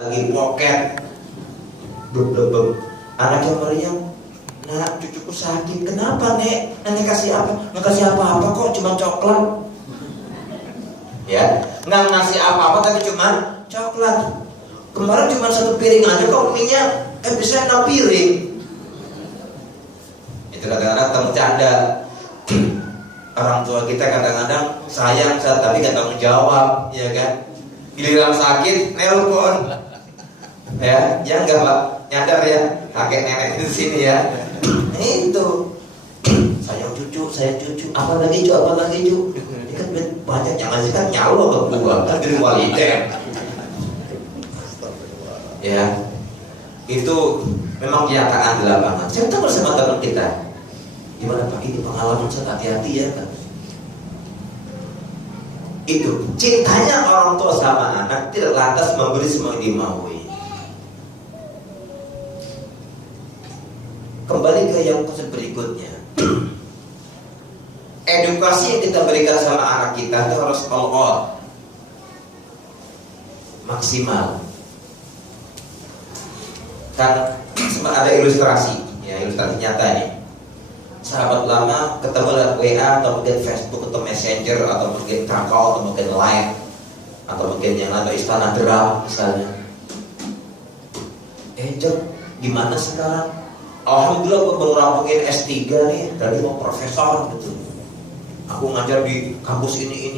lagi poket, blub. Anaknya meriang, nak cucuku sakit, kenapa nek? Nenek kasih apa? Nggak kasih apa-apa kok, cuma coklat. Ya, nggak ngasih apa-apa tapi cuma coklat. Kemarin cuma 1 piring aja kok mie-nya bisa 6 piring. Itu kadang-kadang kita bercanda. Orang tua kita kadang-kadang sayang tapi nggak tanggung jawab, ya kan? Giliran sakit, nelpon. Ya enggak Pak, nyadar ya, kakek nenek di sini ya. Itu sayang cucu, apa lagi cu? Ini kan banyak yang ngasih kan nyawa ke gua, kan dari waliden. Ya, itu memang kenyataan di lapangan. Saya tahu bersama teman kita. Gimana Pak, ini pengalaman saya, hati-hati ya kan. Itu cintanya orang tua sama anak tidak lantas memberi semua yang dimaui. Kembali ke yang berikutnya. Edukasi yang kita berikan sama anak kita itu harus all out, maksimal. Kan ada ilustrasi, ya ilustrasi nyata nih. Sahabat lama ketemu lewat WA atau mungkin Facebook atau Messenger atau mungkin Kakao atau mungkin Line atau mungkin yang ada Instagram misalnya. Jok, gimana sekarang? Alhamdulillah gue baru rampungin S3 nih, tadi mau profesor gitu. Aku ngajar di kampus ini.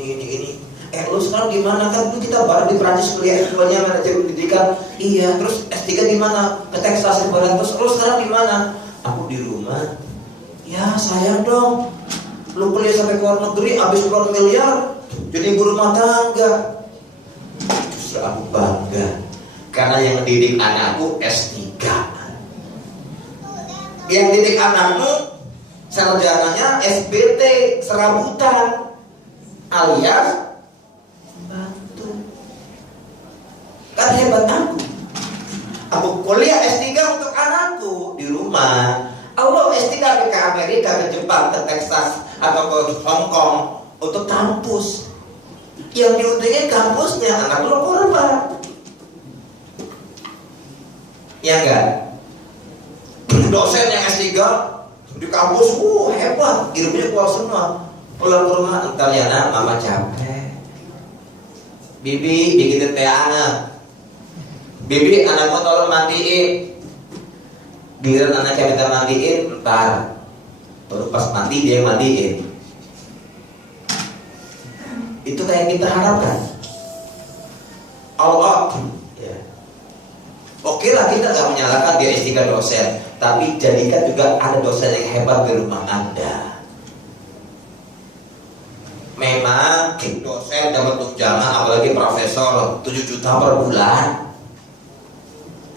Lu sekarang gimana? Kan dulu kita bareng di Prancis kuliah S2-nya manajemen pendidikan. Iya, terus S3 gimana? Ke Texas bareng. Terus lu sekarang gimana? Aku di rumah. Ya sayang dong, lu kuliah sampai ke luar negeri habis puluhan miliar jadi ibu rumah tangga. Justru aku bangga karena yang didik anakku S3. Yang didik anakmu sarjananya SBT, serabutan alias bantu. Kan hebat aku kuliah S3 untuk anakku di rumah. Allah S3 ke Amerika, ke Jepang, ke Texas atau ke Hong Kong untuk kampus. Yang diuntungin kampusnya, anak lo korban. Ya enggak? Dosen yang S3 di kampus, hebat, ilmunya keluar semua. Pulang ke rumah, entar ya nak, mama capek. Bibi bikinin teh anget. Bibi, anakku tolong mandiin. Giliran anaknya minta mandiin, entar baru pas mandi dia yang mandiin. Itu kayak kita harapkan. Allah ya. Oke lah, kita gak menyalahkan dia S3 dosen, tapi jadikan juga ada dosen yang hebat di rumah Anda. Memang dosen dapat tunjangan, apalagi profesor 7 juta per bulan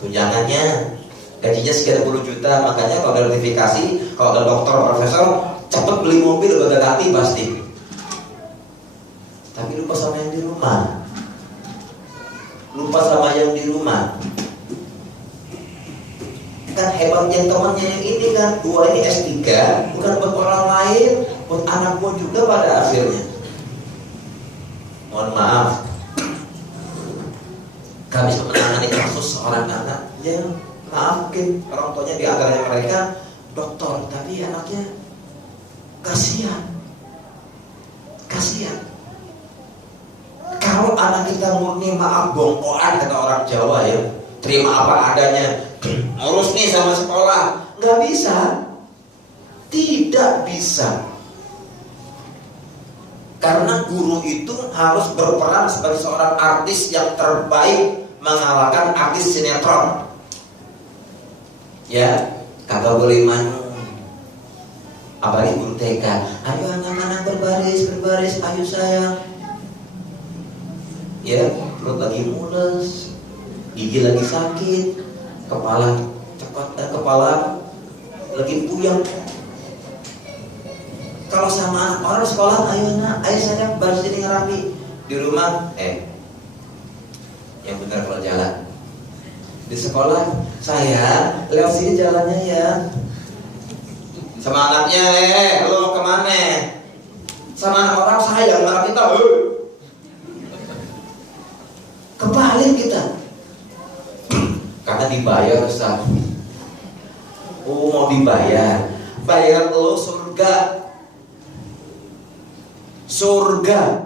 tunjangannya. Gajinya sekian puluh juta, makanya kalau ada notifikasi, kalau ada dokter, profesor, cepet beli mobil, udah ganti pasti. Tapi lupa sama yang di rumah. Kan hebatnya temannya yang ini kan, gua ini S3, bukan buat orang lain, buat anak gua juga pada akhirnya. Mohon maaf, kami bisa menangani kasus seorang anak yang mungkin orang tuanya di antaranya mereka dokter, tapi anaknya kasihan. Kalau anak kita murni maaf bongkoan kata orang Jawa ya, terima apa adanya, ngurus nih sama sekolah, nggak bisa, tidak bisa. Karena guru itu harus berperan sebagai seorang artis yang terbaik mengalahkan artis sinetron. Ya, kagak boleh manu. Apalagi guru TK. Ayo anak-anak berbaris, ayo sayang. Ya, perut lagi mules, gigi lagi sakit, kepala lagi puyeng. Kalau sama anak orang sekolah, ayo nak, ayo sayang, baris ini ngerapi. Di rumah, yang benar kalau jalan. Di sekolah, saya lewat sini jalannya ya. Sama anaknya, lo mau kemana? Sama anak orang sayang, anak kita, kebalik kita. mana dibayar Ustaz? Oh mau dibayar, bayar lo surga. Surga.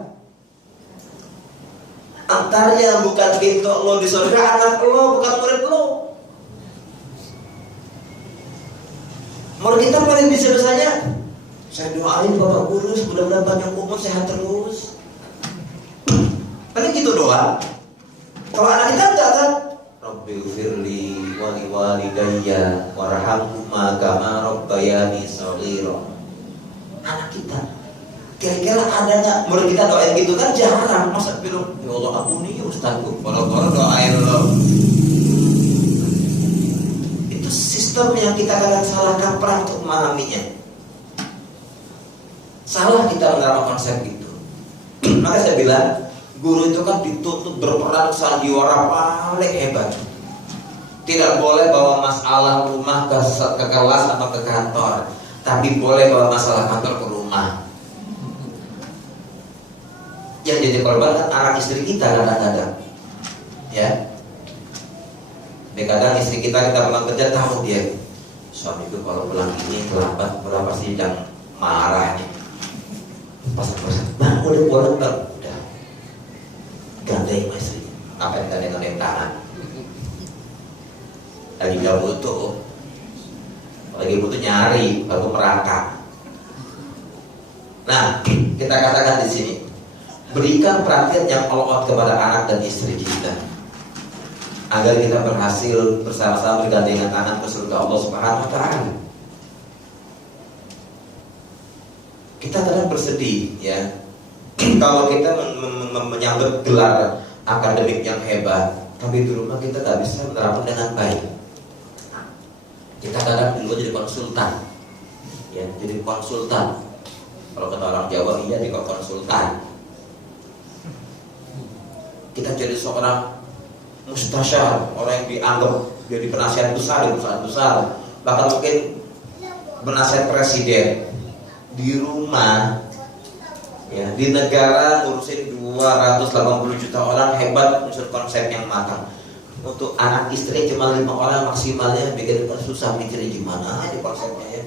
Antaranya bukan pintu lo di surga, anak lo, bukan murid lo. Murid kita paling bisa-bisanya, saya doain Bapak Guru mudah-mudahan panjang umur, sehat terus. Paling gitu doang. Kalau anak kita enggak kan? Rabbighfirli wa liwalidayya warhamhuma kama rabbayani shaghira. Anak kita kira-kira ada nggak murid kita doain gitu kan? Jarang. Masa bilang ya Allah ampuni ya Ustazku, kalau doain lo. Itu sistem yang kita kadang salah kaprah untuk memahaminya. Salah kita menerapkan konsep itu. Maka saya bilang guru itu kan dituntut berperan sandiwara paling hebat. Tidak boleh bawa masalah rumah ke kelas atau ke kantor, tapi boleh bawa masalah kantor ke rumah. Yang jadi korban kan anak istri kita kadang-kadang, ya. Kadang istri kita pulang kerja tahu dia suamiku kalau pulang ini terlambat, pasti sedang marah nih. Pas-pasan, bang udah pulang bang, udah gandeng istri, apa yang gandeng tangan. Lagi nggak butuh, lagi butuh nyari, baru merangkak. Nah, kita katakan di sini, berikan perhatian yang all out kepada anak dan istri kita, agar kita berhasil bersama-sama bergandengan tangan ke surga Allah Subhanahu Wa Taala. Kita kadang bersedih, ya, kalau kita menyambut gelar akademik yang hebat, tapi di rumah kita nggak bisa menerapkan dengan baik. Kita kadang dulu jadi konsultan, ya, jadi konsultan. Kalau kata orang Jawa, iya jadi konsultan. Kita jadi seorang mustasyar, orang yang dianggap jadi penasihat besar di perusahaan besar, bahkan mungkin penasihat presiden. Di rumah, ya, di negara ngurusin 280 juta orang, hebat, unsur konsep yang matang. Untuk anak istri cuma 5 orang maksimalnya, bikin susah mikirnya gimana aja konsepnya, ya.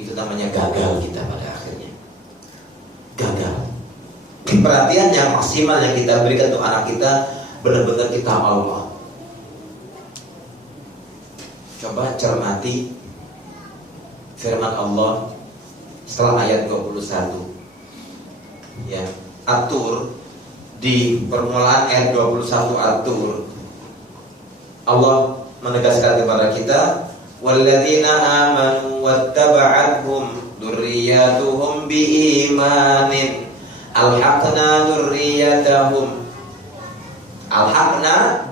Itu namanya gagal kita pada akhirnya. Gagal. Perhatian yang maksimal yang kita berikan untuk anak kita benar-benar kita Allah. Coba cermati firman Allah setelah ayat 21. Ya, atur di permulaan ayat 21 atur. Allah menegaskan kepada kita, walladzina amanu wattaba'athum dzurriyyatuhum biimanin alhaqna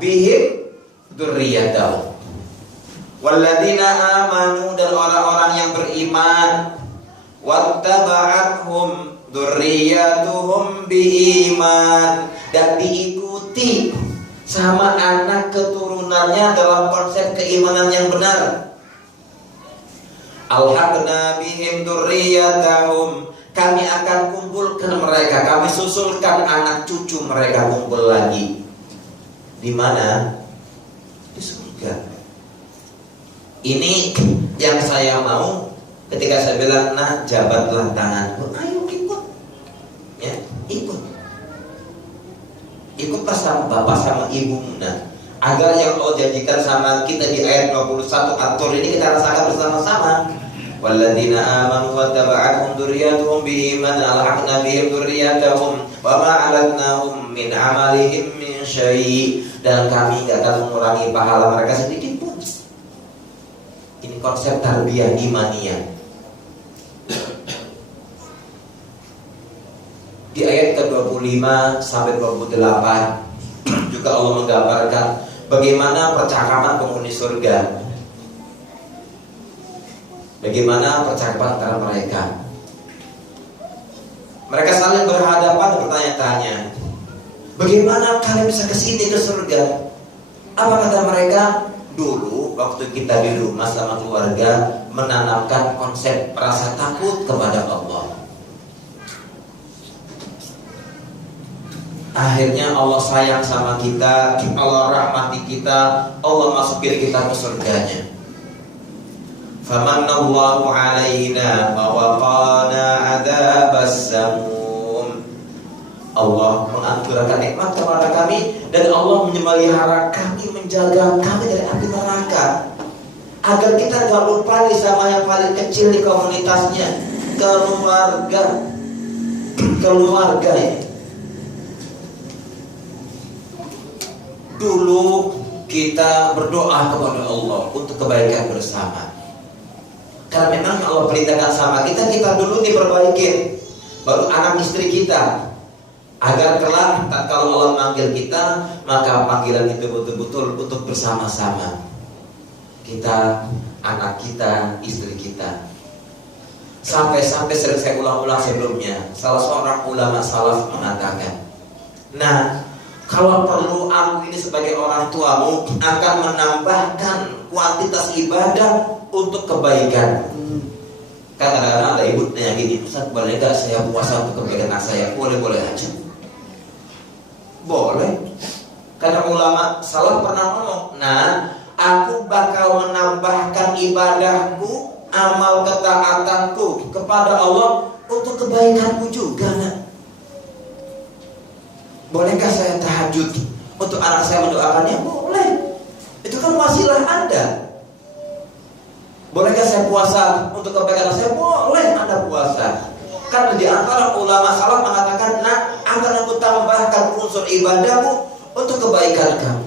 bihim dzurriyyatahum. Walladzina amanu, dan orang-orang yang beriman, wattaba'athum dzurriyyatuhum biiman, dan diikuti sama anak keturunannya dalam konsep keimanan yang benar. Alhaqna bihim dzurriyyatahum, kami akan kumpulkan mereka, kami susulkan anak cucu mereka kumpul lagi. Di mana? Di surga. Ini yang saya mau ketika saya bilang, nah jabatlah tanganku, ayo ikut, ya, ikutlah sama bapak sama ibumu, nah, agar yang Allah janjikan sama kita di ayat 21 atur ini kita rasakan bersama-sama. Walladzina amanu wattaba'athum dzurriyyatuhum biiman alhaqna bihim dzurriyyatahum wa ma 'alatnahum min 'amalihim min syai', dan kami tidak akan mengurangi pahala mereka sedikit pun. Ini konsep tarbiyah imaniyah. Di ayat ke-25 sampai 28 juga Allah menggambarkan bagaimana percakapan penghuni surga. Bagaimana percakapan antara mereka. Mereka saling berhadapan bertanya-tanya, bagaimana kalian bisa kesini ke surga? Apa kata mereka? Dulu waktu kita di rumah sama keluarga menanamkan konsep rasa takut kepada Allah. Akhirnya Allah sayang sama kita, Allah rahmati kita, Allah masukin kita ke surganya. Famanallahu alaina fawaqana adzabas samum. Allah menganugerahkan nikmat kepada kami dan Allah memelihara kami, menjaga kami dari api neraka. Agar kita gak lupa nih sama yang paling kecil di komunitasnya, keluarga ya. Dulu kita berdoa kepada Allah untuk kebaikan bersama. Karena memang Allah perintahkan sama kita, kita dulu diperbaikin. Baru anak istri kita. Agar kelak kalau Allah manggil kita, maka panggilan itu betul-betul untuk bersama-sama. Kita, anak kita, istri kita. Sampai-sampai sering saya ulang-ulang sebelumnya, salah seorang ulama salaf mengatakan, nah, kalau perlu aku ini sebagai orang tuamu akan menambahkan kuantitas ibadah untuk kebaikan. Kadang-kadang ada ibu tanya gini, Ustaz boleh gak saya puasa untuk kebaikan anak saya? Boleh-boleh aja. Boleh. Karena ulama salaf pernah ngomong, nah, aku bakal menambahkan ibadahku, amal ketaatanku kepada Allah untuk kebaikanmu juga, nak. Bolehkah saya tahajud untuk anak saya mendoakannya? Boleh. Itu kan wasilah Anda. Bolehkah saya puasa untuk kebaikan anak saya? Boleh Anda puasa. Karena di antara ulama salaf mengatakan, nah, akan aku tambahkan unsur ibadahmu untuk kebaikan kamu.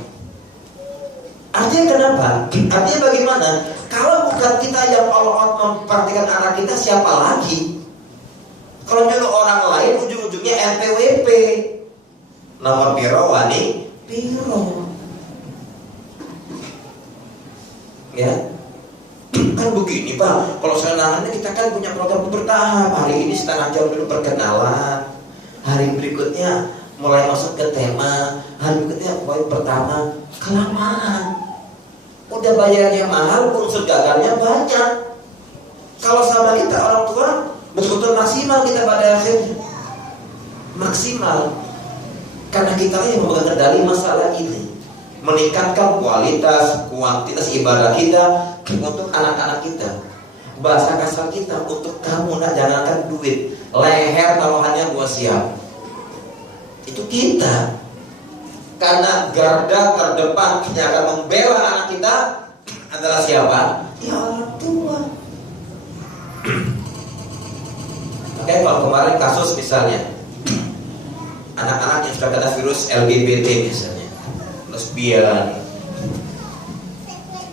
Artinya kenapa? Artinya bagaimana? Kalau bukan kita yang Allah memperhatikan anak kita, siapa lagi? Kalau nyuruh orang lain, ujung-ujungnya NPWP. Nomor piro wani piro. Ya. Kan begini Pak, kalau saya nangani kita kan punya program bertahap. Hari ini setengah jam dulu perkenalan, hari berikutnya mulai masuk ke tema, hari berikutnya poin pertama kelamaan. Udah bayarnya mahal, unsur gagalnya banyak. Kalau sama kita orang tua betul-betul maksimal kita pada akhirnya. Maksimal. Karena kita yang memegang kendali masalah ini, meningkatkan kualitas, kuantitas ibadah kita untuk anak-anak kita. Bahasa kasar kita untuk kamu, nak, jangankan duit, leher taruhannya gua siap. Itu kita. Karena garda terdepan yang akan membela anak kita adalah siapa? Ya orang tua. Oke, kalau kemarin kasus misalnya anak-anak yang sudah kena virus LGBT misalnya, lesbian,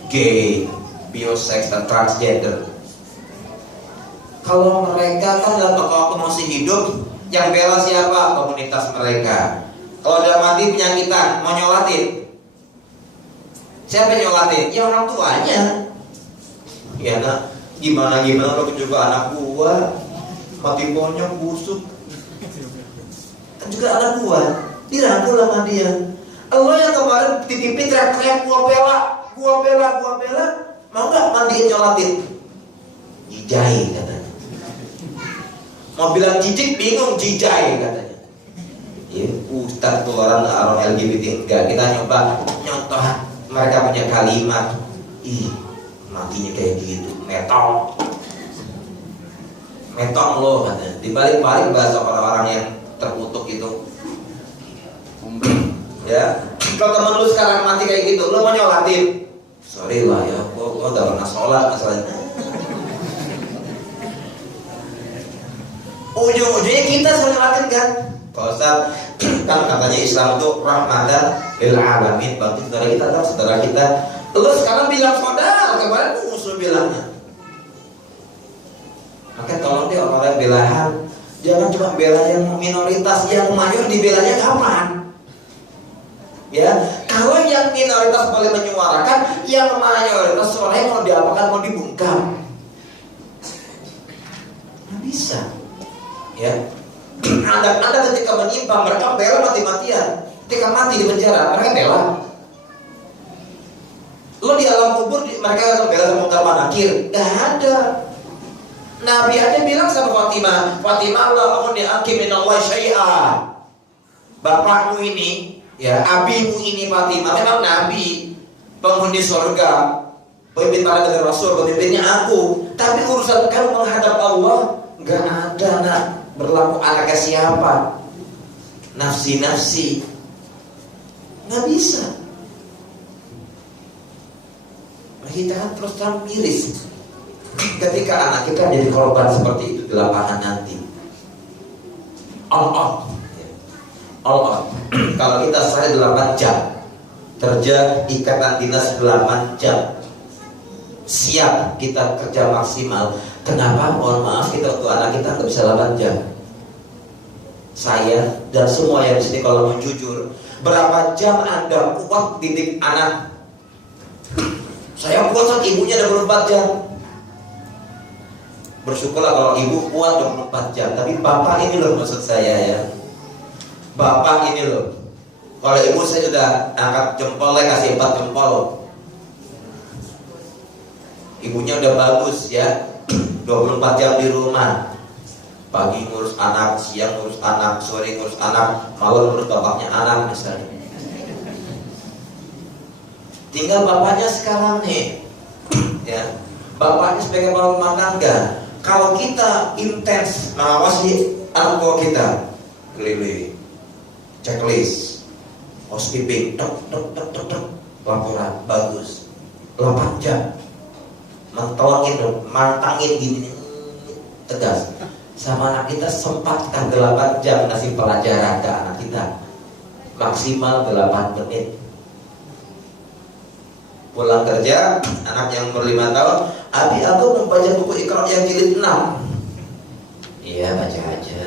gay, bioseks dan transgender. Kalau mereka kan dalam waktu masih hidup, yang bela siapa? Komunitas mereka. Kalau udah mati penyakitan, mau nyolatin, siapa yang nyolatin? Ya orang tuanya. Ya nak, gimana kalau juga anak gua mati bonyok busuk, kan juga anak gua dirangkul sama dia. Allah yang kemarin titipin teriak-teriak gua bela, mau nggak mandiin nyolatin? Jijai katanya. Mau bilang jijik bingung, jijai katanya. Ya, Ustaz tuh orang LGBT enggak, kita nyoba nyontoh mereka punya kalimat. Ih, matinya kayak gitu, metong lo katanya. Dibalik-balik bahasa orang-orang yang terkutuk itu. Ya, kalau temen lu sekarang mati kayak gitu, lu mau nyolatin? Sorry lah ya, gua udah pernah sholat masalahnya. Ujung-ujungnya kita nyolatin kan? Pak Ustaz, kan katanya Islam itu rahmatan lil alamin. Berarti saudara kita adalah saudara kita. Lu sekarang bilang saudara, kemarin musuh bilangnya. Maka tolong deh orang belahan, jangan cuma bela yang minoritas, yang mayor dibelanya kapan? Ya, kalau yang minoritas boleh menyuarakan, yang mayoritas suaranya mau diapakan, mau dibungkam. Nggak bisa. Ya, Anda ketika menyimpang, mereka bela mati-matian. Ketika mati di penjara, mereka bela. Lo di alam kubur, mereka akan bela sama mungkar manakir. Gak ada. Nabi aja bilang sama Fatimah, Allahumma ni'aki minallahi syai'a. bapakmu ini, ya, abimu ini Fatimah memang nabi, penghuni surga, pemimpin para nabi rasul, pemimpinnya aku. Tapi urusan kamu menghadap Allah nggak ada, nak. Berlaku anaknya siapa? Nafsi-nafsi, nggak bisa. Kita kan terus miris ketika anak kita jadi korban seperti itu di lapangan nanti. All out. Kalau kita selesai 8 jam kerja ikatan dinas 8 jam, siap kita kerja maksimal. Kenapa? Mohon maaf, kita untuk anak kita nggak bisa 8 jam. Saya dan semua yang di sini kalau mau jujur, berapa jam Anda kuat didik anak? Saya kuat saat ibunya 24 jam. Bersyukurlah kalau ibu kuat 24 jam. Tapi bapak ini loh maksud saya ya. Bapak ini loh. Kalau ibu saya sudah angkat jempolnya, kasih 4 jempol. Ibunya udah bagus ya. 24 jam di rumah. Pagi ngurus anak, siang ngurus anak, sore ngurus anak, malam ngurus bapaknya anak misalnya. Tinggal bapaknya sekarang nih, ya, bapaknya sebagai kepala rumah tangga. Kalau kita intens mengawasi anak buah kita, keliling, checklist, housekeeping, laporan bagus, 8 jam, mantangin gini, tegas. Sama anak kita sempatkan 8 jam ngasih pelajaran ke anak kita, maksimal 8 menit. Pulang kerja, anak yang umur 5 tahun, Abi aku membaca buku Iqra yang jilid 6. Iya, baca aja.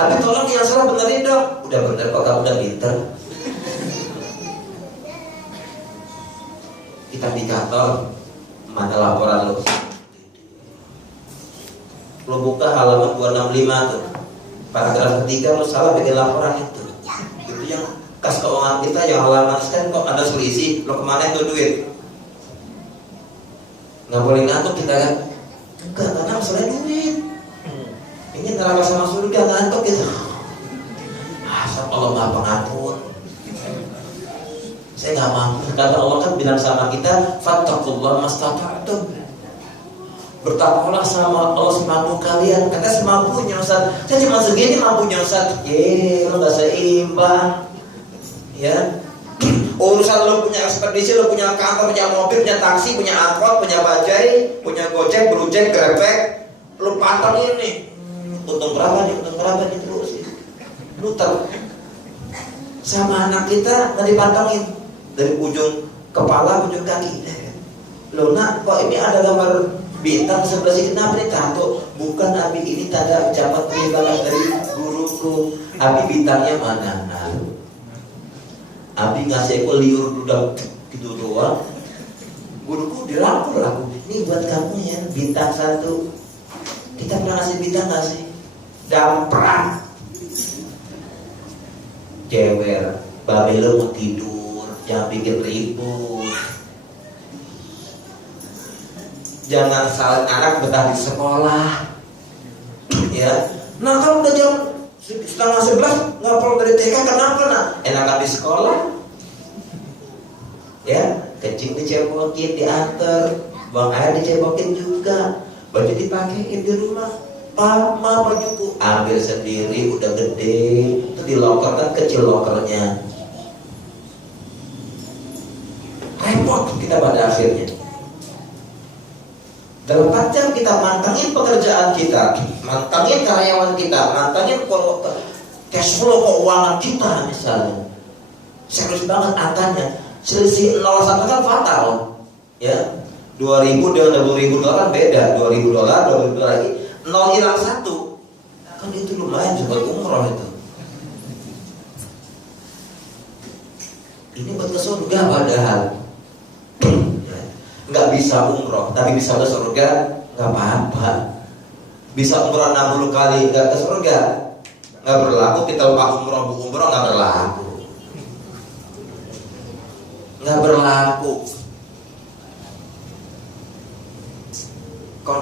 Abi tolong yang salah benerin dong. Udah bener kok, kamu udah pinter. Kita di kantor, mana laporan lo? Lo buka halaman 265 tuh, paragraf ketiga lo salah bikin laporan itu. Itu yang kas keuangan kita yang halaman sekian kok ada selisih, lo kemana itu duit? Nggak boleh ngantuk kita kan? Enggak, karena masalah duit. Ini neraka sama surga ngantuk gitu. Asal Allah nggak pengampun. Saya nggak mampu. Kata Allah kan bilang sama kita, fattaqullaha mastata'tum. Bertakwalah sama Allah semampu kalian. Kata semampunya Ustaz. Saya cuma segini mampunya Ustaz. Lo nggak seimbang. Ya, urusan lo punya ekspedisi, lo punya kantor, punya mobil, punya taksi, punya angkot, punya bajai, punya gojek, berujek, grebek, lo pantang ini. Untung berapa nih terus. Muter. Sama anak kita nggak dipantangin dari ujung kepala, ujung kaki. Lo nak, kok ini ada gambar bintang sebelah sini, kenapa nih tato? Bukan Abi, ini tanda ucapan penimbangan dari guruku. Abi bintangnya mana? Nah, Abi ngasih aku liur udah gitu doang. Guruku dirangkul aku. Ini buat kamu ya, bintang 1. Kita pernah ngasih bintang nggak sih? Damprak. Jewer, babe lo mau tidur, jangan bikin ribut. Jangan salah anak betah di sekolah. Ya. Nah kalau udah jam 10:30 nggak perlu dari TK, kenapa nak? Enakan di sekolah. Ya, kencing dicebokin, diantar, buang air dicebokin juga, baju dipakein di rumah. Mama bajuku ambil sendiri, udah gede, itu di loker kan kecil lokernya. Repot kita pada akhirnya. 8 jam kita mantengin pekerjaan kita, mantengin karyawan kita, mantengin cash flow keuangan kita misalnya. Serius banget angkanya. Selisih 0,1 kan fatal. Ya. 2.000 dengan $20.000 beda. $2.000 lagi. 0 hilang 1. Kan itu lumayan buat umroh itu. Ini buat ke surga padahal. Nggak bisa umroh, tapi bisa ke surga, nggak apa-apa. Bisa umroh 60 kali, nggak ke surga, nggak berlaku. Kita lupa umroh nggak berlaku. Nggak berlaku.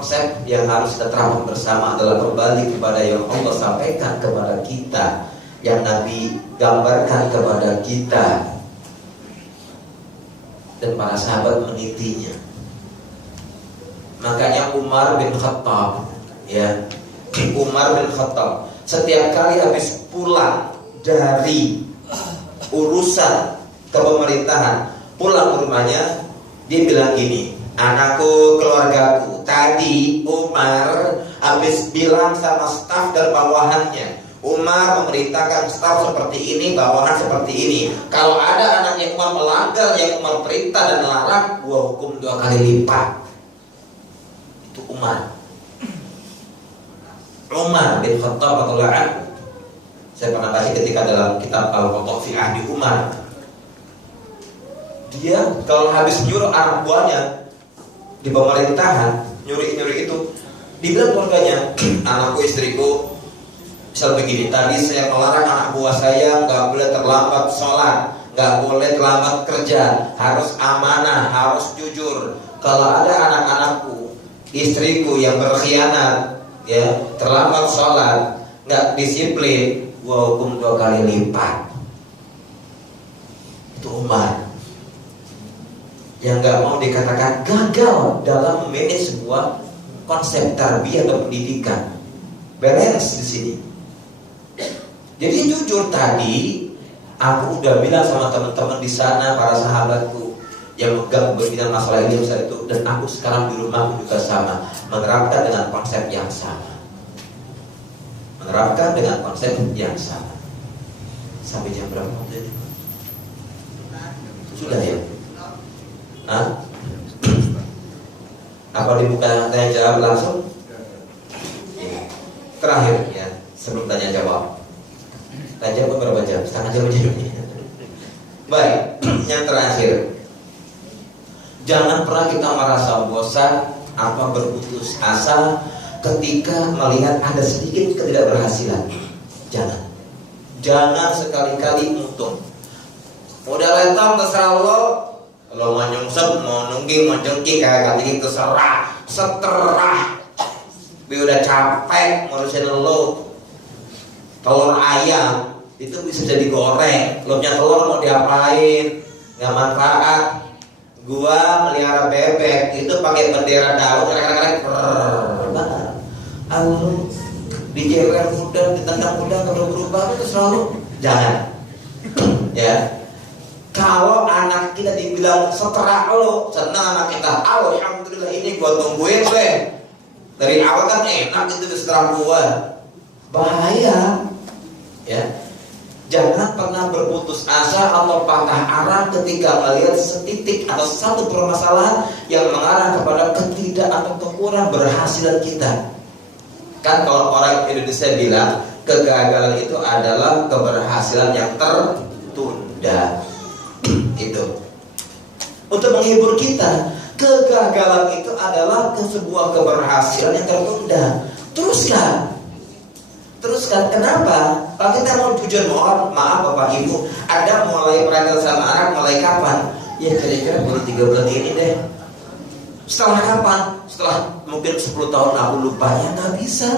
konsep yang harus kita terapkan bersama adalah kembali kepada yang Allah sampaikan kepada kita, yang Nabi gambarkan kepada kita, dan para sahabat menitinya. Makanya Umar bin Khattab, ya, Umar bin Khattab setiap kali habis pulang dari urusan kepemerintahan, pulang ke rumahnya, dia bilang gini, anakku, keluargaku, tadi Umar habis bilang sama staf dan bawahannya, Umar memerintahkan staf seperti ini, bawahan seperti ini. Kalau ada anak yang Umar melanggar, yang Umar perintah dan larang, gua hukum 2 kali lipat. Itu Umar bin Khattab radhiyallahu anhu. Saya pernah baca ketika dalam kitab Al-Qadha fi Ahdi Umar. Dia kalau habis nyuruh anak buahnya di pemerintahan, nyuri itu, dibilang keluarganya, anakku, istriku, misal begini, tadi saya melarang anak buah saya nggak boleh terlambat sholat, nggak boleh terlambat kerja, harus amanah, harus jujur. Kalau ada anak-anakku, istriku yang berkhianat, ya, terlambat sholat, nggak disiplin, gua hukum 2 kali lipat. Itu Umar yang nggak mau dikatakan gagal dalam memanage sebuah konsep tarbiyah atau pendidikan. Balance di sini. Jadi jujur, tadi aku udah bilang sama teman-teman di sana, para sahabatku yang megang berbincang masalah ini saat itu, dan aku sekarang di rumahku juga sama, menerapkan dengan konsep yang sama. Menerapkan dengan konsep yang sama. Sampai jam berapa waktu ini? Sudah ya? Hah? Apa dibuka tanya jawab langsung? Ya. Terakhir ya, sebelum tanya jawab. Tanya jawab berapa jam? Setengah jam aja. Baik, yang terakhir, jangan pernah kita merasa bosan apa berputus asa ketika melihat ada sedikit ketidakberhasilan. Jangan sekali-kali mutung. Udah lentang terserah lo. Kalau mau nyungsep, mau nungging, mau jengking, kayak gini terserah, seterah. Bi udah capek ngurusin lo. Telur ayam itu bisa jadi goreng. Lo punya telur mau diapain? Gak manfaat. Gua melihara bebek itu pakai bendera daun, krek-krek. Alun dijewer udah, ditendang udah, kalau berubah itu selalu jangan. Ya. Kalau anak kita dibilang seterak lo, senang anak kita, alhamdulillah ini gua tungguin deh. Dari awal kan enak itu seterak gua. Bahaya. Ya. Jangan pernah berputus asa atau patah arang ketika melihat setitik atau satu permasalahan yang mengarah kepada ketidak atau kekurang berhasilan kita. Kan kalau orang Indonesia bilang kegagalan itu adalah keberhasilan yang tertunda. Itu untuk menghibur kita, kegagalan itu adalah sebuah keberhasilan yang tertunda. Teruskan. Kenapa? Kalau kita mau jujur, mohon maaf Bapak Ibu, Anda mulai perhatian sama anak mulai kapan? Ya kira-kira baru 3 bulan ini deh. Setelah kapan? Setelah mungkin 10 tahun aku lupa. Ya nggak bisa.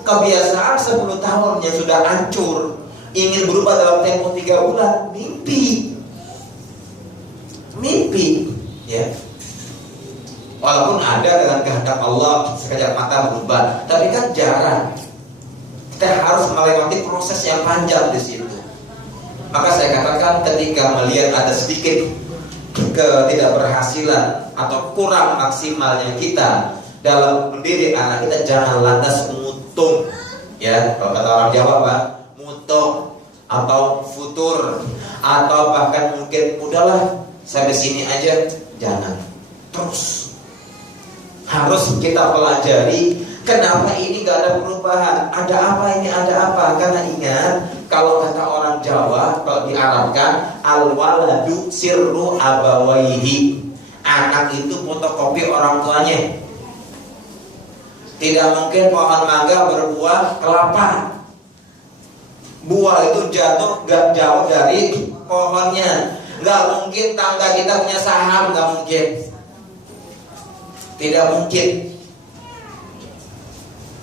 Kebiasaan 10 tahun yang sudah hancur, ingin berubah dalam tempo 3 bulan, mimpi, ya. Walaupun ada dengan kehendak Allah sekejap mata berubah, tapi kan jarang. Kita harus melewati proses yang panjang di situ. Maka saya katakan ketika melihat ada sedikit ketidakberhasilan atau kurang maksimalnya kita dalam mendidik anak kita, jangan lantas mutung. Ya, kalau kata orang Jawa Pak, mutung atau futur atau bahkan mungkin udahlah sampai sini aja, jangan. Terus harus kita pelajari kenapa ini gak ada perubahan, ada apa ini, ada apa. Karena ingat, kalau kata orang Jawa, kalau diarabkan, al-waladu sirru abawaihi, anak itu fotokopi orang tuanya. Tidak mungkin pohon mangga berbuah kelapa, buah itu jatuh gak jauh dari pohonnya. Gak mungkin tangga kita punya saham, gak mungkin. Tidak mungkin.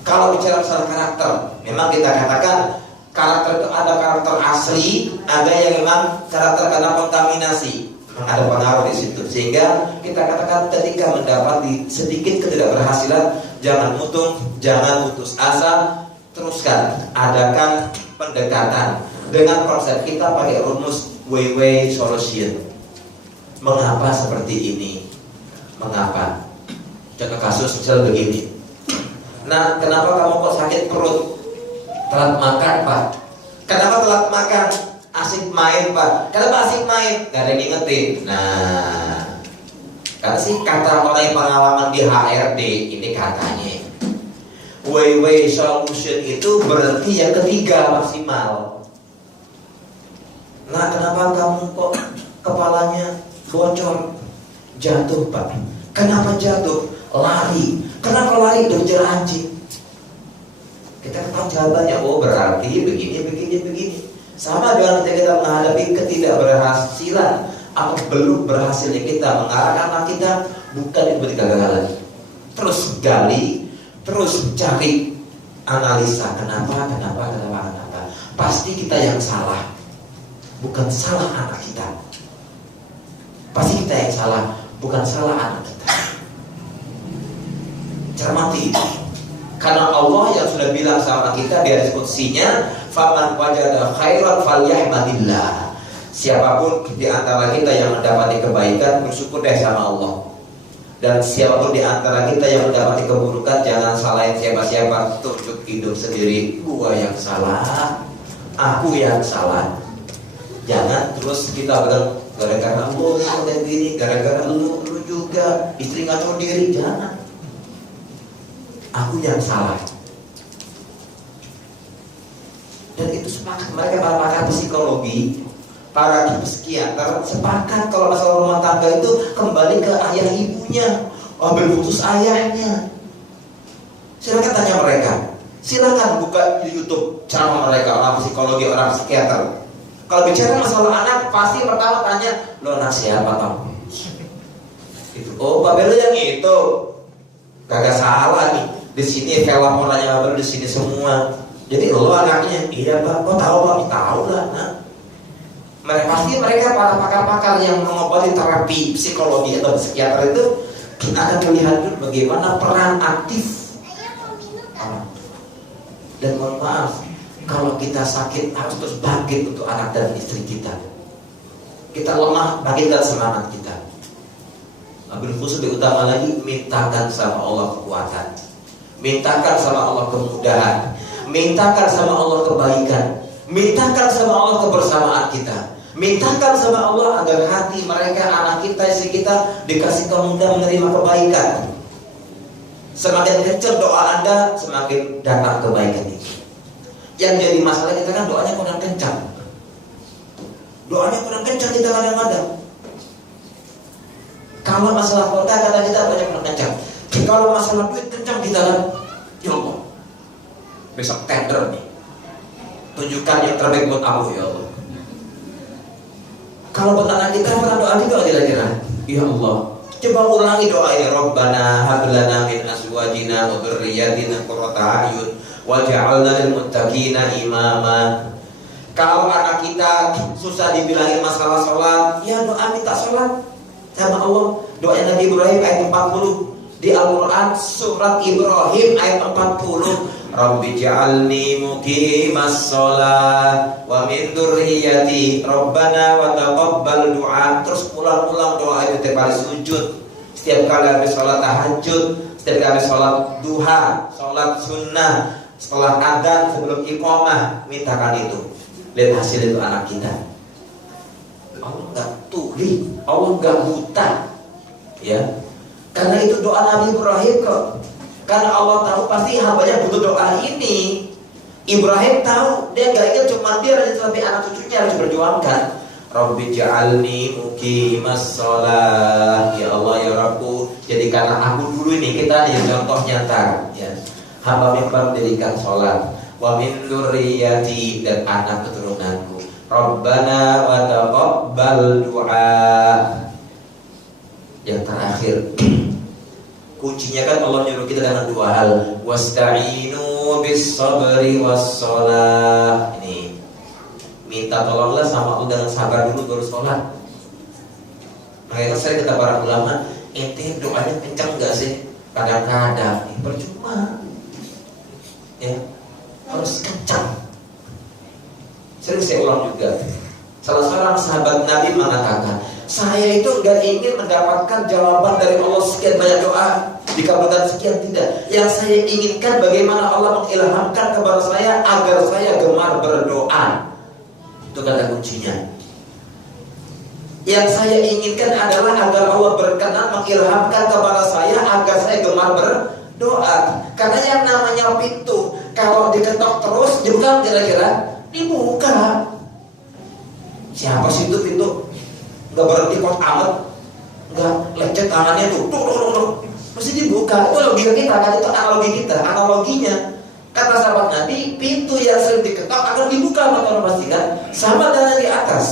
Kalau bicara soal karakter, memang kita katakan karakter itu ada karakter asli, ada yang memang karakter karena kontaminasi, ada pengaruh di situ. Sehingga kita katakan ketika mendapati sedikit ketidakberhasilan, jangan mutung, jangan putus asa, teruskan, adakan pendekatan dengan konsep kita pakai rumus way solution. Mengapa seperti ini? Mengapa? Contoh kasus misal begini. Nah, kenapa kamu kok sakit perut? Telat makan, Pak. Kenapa telat makan? Asik main, Pak. Kenapa asik main? Gak ada yang ngingetin. Nah, kan sih kata orang yang pengalaman di HRD, ini katanya way solution itu berarti yang ketiga maksimal. Nah, kenapa kamu kok kepalanya bocor? Jatuh, Pak. Kenapa jatuh? Lari. Kenapa lari? Dikejar anjing. Kita tahu jawabannya. Oh, berarti begini. Sama dengan kita menghadapi ketidakberhasilan atau belum berhasilnya kita mengarahkan anak kita, bukan itu kegagalan. Terus gali, terus cari analisa kenapa. Pasti kita yang salah, bukan salah anak kita. Pasti kita yang salah, bukan salah anak kita. Cermati itu. Karena Allah yang sudah bilang sama kita di hadis qudsinya, faman wajada khairan falyahmadillah. Siapapun di antara kita yang mendapati kebaikan, bersyukur deh sama Allah. Dan siapapun di antara kita yang mendapati keburukan, jangan salahin siapa-siapa, tunjuk hidup sendiri. Gua yang salah, aku yang salah. Jangan terus kita bilang gara-gara lu kayak gini, gara-gara lu juga istri ngatur diri. Jangan. Aku yang salah. Dan itu sepakat mereka, para pakar psikologi, para psikiater sepakat kalau masalah rumah tangga itu kembali ke ayah ibunya, ambil putus ayahnya. Silakan tanya mereka, silakan buka di YouTube ceramah mereka, orang psikologi, orang psikiater. Kalau bicara masalah anak, pasti pertama tanya, lo anak siapa kamu? Oh, Pak Belo yang itu, kagak salah nih. Di sini film orangnya baru di sini semua. Jadi lo anaknya, iya Pak, kok tahu Pak? Tahu lah. Nah, mereka para pakar-pakar yang mengobati terapi psikologi atau psikiater itu, kita akan melihat dulu bagaimana peran aktif. Dan mohon maaf, kalau kita sakit harus terus bangkit untuk anak dan istri kita. Kita lemah, bangkitkan semangat kita. Lebih khusus lebih utama lagi, mintakan sama Allah kekuatan. Mintakan sama Allah kemudahan, mintakan sama Allah kebaikan, mintakan sama Allah kebersamaan kita, mintakan sama Allah agar hati mereka, anak kita, istri kita dikasih kemudahan menerima kebaikan. Semakin kecil doa Anda, semakin datang kebaikan itu. Yang jadi masalah kita kan doanya kurang kencang. Doanya kurang kencang kita kadang-kadang. Kalau masalah kota kata kita banyak kurang kencang. Kalau masalah duit kencang kita kan, ya Allah, besok tender nih, tunjukkan yang terbaik buat aku ya Allah. Kalau pertanyaan kita pernah doa juga kira-kira, ya Allah, coba ulangi doa ini. Rabbana hab lana min azwajina wa dzurriyyatina qurrata a'yun waj'alna lil muttaqina imama. Kalau anak kita susah dibilangin masalah sholat, ya doa minta sholat sama Allah. Doa Nabi Ibrahim ayat 40 di Al-Quran, surat Ibrahim ayat 40. Rabbi ja'alni muqimas sholat wa min dzurriyyati Rabbana wa taqabbal du'a. Terus ulang-ulang doa itu setiap kali sujud, setiap kali habis sholat tahajud, setiap kali sholat duha, sholat sunnah, setelah adzan, sebelum iqamah, mintakan itu. Lihat hasil itu anak kita. Allah nggak tuli, Allah nggak buta, ya. Karena itu doa Nabi Ibrahim kok. Karena Allah tahu pasti hambanya butuh doa ini. Ibrahim tahu, dia gak ingin cuma dia aja, tapi anak cucunya harus berjuangkan. Rabbi ja'alni muqimas sholat. Ya Allah ya Rabbu, jadikan aku dulu ini, kita nih contoh nyata, ya. Hamba baru dirikan sholat. Wa min dzurriyyati, dan anak keturunanku. Rabbana wa taqabbal du'a. Yang terakhir, kuncinya kan Allah nyuruh kita dengan dua hal. Wasta'inu bis sabri was shalah. Ini minta tolonglah sama Allah dengan sabar dulu baru sholat. Makanya saya kata para ulama, ente doanya kencang gak sih? Kadang-kadang percuma. Ya, harus kencang. Sering saya ulang juga. Salah seorang sahabat Nabi mengatakan, saya itu enggak ingin mendapatkan jawaban dari Allah sekian banyak doa dikabulkan sekian, tidak. Yang saya inginkan bagaimana Allah mengilhamkan kepada saya agar saya gemar berdoa. Itu kata kuncinya. Yang saya inginkan adalah agar Allah berkenan mengilhamkan kepada saya agar saya gemar berdoa. Karena yang namanya pintu kalau diketok terus dibuka kira-kira dibuka. Siapa sih itu pintu? Nggak berhenti kok amat, nggak lecet tangannya tuh, mesti dibuka. Itu logika kita, kan itu analogi kita. Analoginya kata sahabat Nabi, pintu yang sering diketok akan dibuka, maka orang pastikan sama dengan di atas.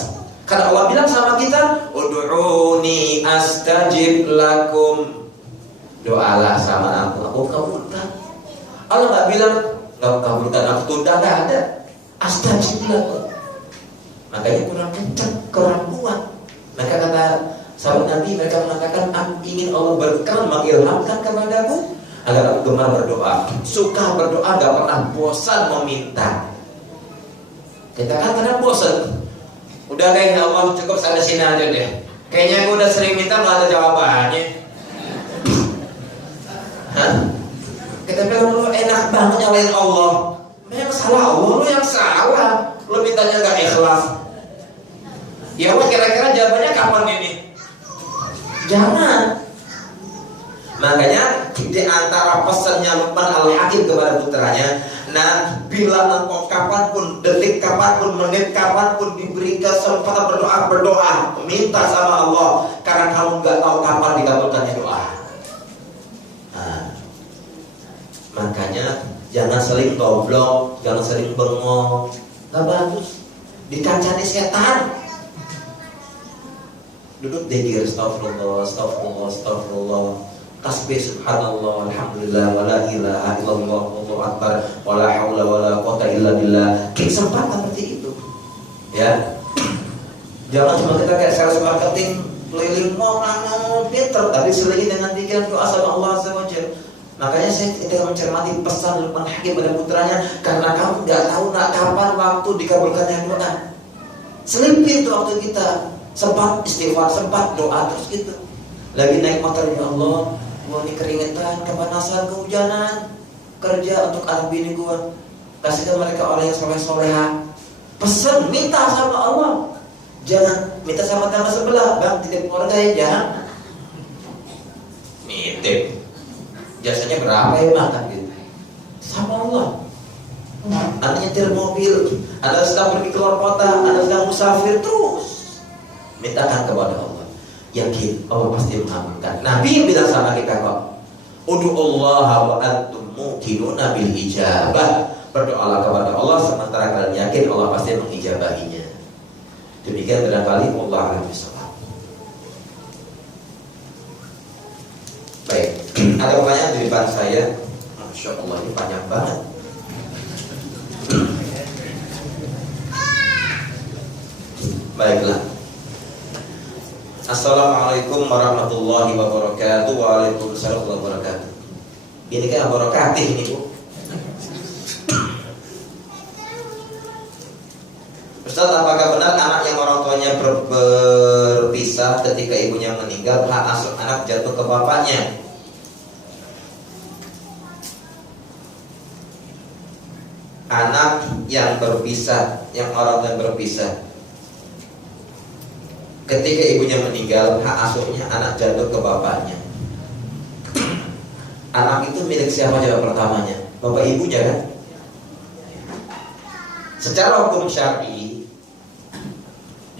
Karena Allah bilang sama kita, ud'uni astajib lakum, doalah sama aku kabulkan. Allah nggak bilang nggak kabulkan, aku tunda, nggak ada. Astajib lakum. Makanya kurang kencang, kurang kuat. Maka kata sahabat Nabi, mereka mengatakan, aku ingin Allah berkenan mengilhamkan kepadaku agar aku gemar berdoa, suka berdoa, gak pernah bosan meminta. Kita kan kadang bosan. Udah kayaknya Allah cukup sampai sini aja deh. Kayaknya aku udah sering minta gak ada jawabannya. Hah? Kita bilang lu enak banget nyalain Allah. Memang salah Allah, lu yang salah. Lu mintanya gak ikhlas. Ya Allah, kira-kira jawabannya kapan ini? Jangan. Makanya di antara pesannya Luqman Al-Hakim kepada putranya, nah bila engkau kapanpun, detik kapanpun, menit kapanpun diberi kesempatan berdoa, minta sama Allah, karena kamu nggak tahu kapan dikabulkannya doa. Nah, makanya jangan sering goblok, jangan sering bengong, nggak bagus. Dikancani setan. Duduk dikir, astagfirullah, astagfirullah, astagfirullah, tasbih subhanallah, alhamdulillah, wala ilaha illallah, wallahu akbar, wala haula wala quwata illa billah. Kesempatan seperti itu. Ya. Jangan cuma kita kayak sales marketing keliling mau pinter, tapi selagi dengan pikiran doa sama Allah Azza wa Jalla. Makanya saya tidak mencermati pesan Luqman Hakim pada putranya, karena kamu nggak tahu nak kapan waktu dikabulkannya doa. Selimpir itu waktu kita. Sempat istighfar, sempat doa terus gitu. Lagi naik motor, ya Allah, gua ini keringetan, kepanasan, kehujanan, kerja untuk anak bini gua, kasihkan mereka oleh yang soleh-soleha. Pesen, minta sama Allah. Jangan minta sama tetangga sebelah, bang titip keluarga ya, jangan. Nitip, jasanya berapa ya makan gitu. Sama Allah. Anda nyetir mobil, Anda sedang pergi keluar kota, Anda sedang musafir, terus mintakan kepada Allah. Yakin Allah pasti mengabulkan. Nabi bilang sama kita kok, ud'ullaha wa antum muqinuna bil ijabah. Berdoalah kepada Allah sementara kalian yakin Allah pasti mengijabahinya. Demikian barangkali Allah alam bisawab. Baik, ada pertanyaan di depan saya. Masya Allah, ini panjang banget. Baiklah. Assalamualaikum warahmatullahi wabarakatuh. Waalaikumsalam warahmatullahi wabarakatuh. Ini kan barakatih ini Bu. Ustaz, apakah benar anak yang orang tuanya berpisah ketika ibunya meninggal, hak asuh anak jatuh ke bapaknya? Anak yang berpisah, yang orang tua berpisah, ketika ibunya meninggal, hak asuhnya anak jatuh ke bapaknya. Anak itu milik siapa jawab pertamanya? Bapak ibunya kan? Secara hukum syar'i,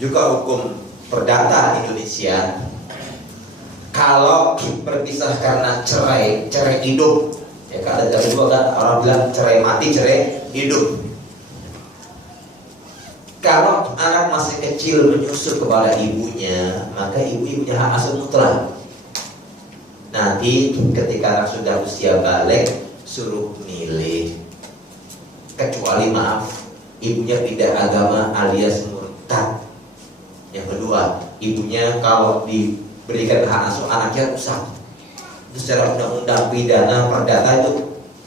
juga hukum perdata Indonesia, kalau berpisah karena cerai hidup, ya kan ada dua kan, orang bilang cerai mati, cerai hidup. Kalau anak masih kecil menyusu kepada ibunya, maka ibunya hak asuh mutlak. Nanti ketika anak sudah usia balik, suruh milih. Kecuali maaf, ibunya pindah agama alias murtad. Yang kedua, ibunya kalau diberikan hak asuh anaknya rusak. Itu secara undang-undang pidana perdata itu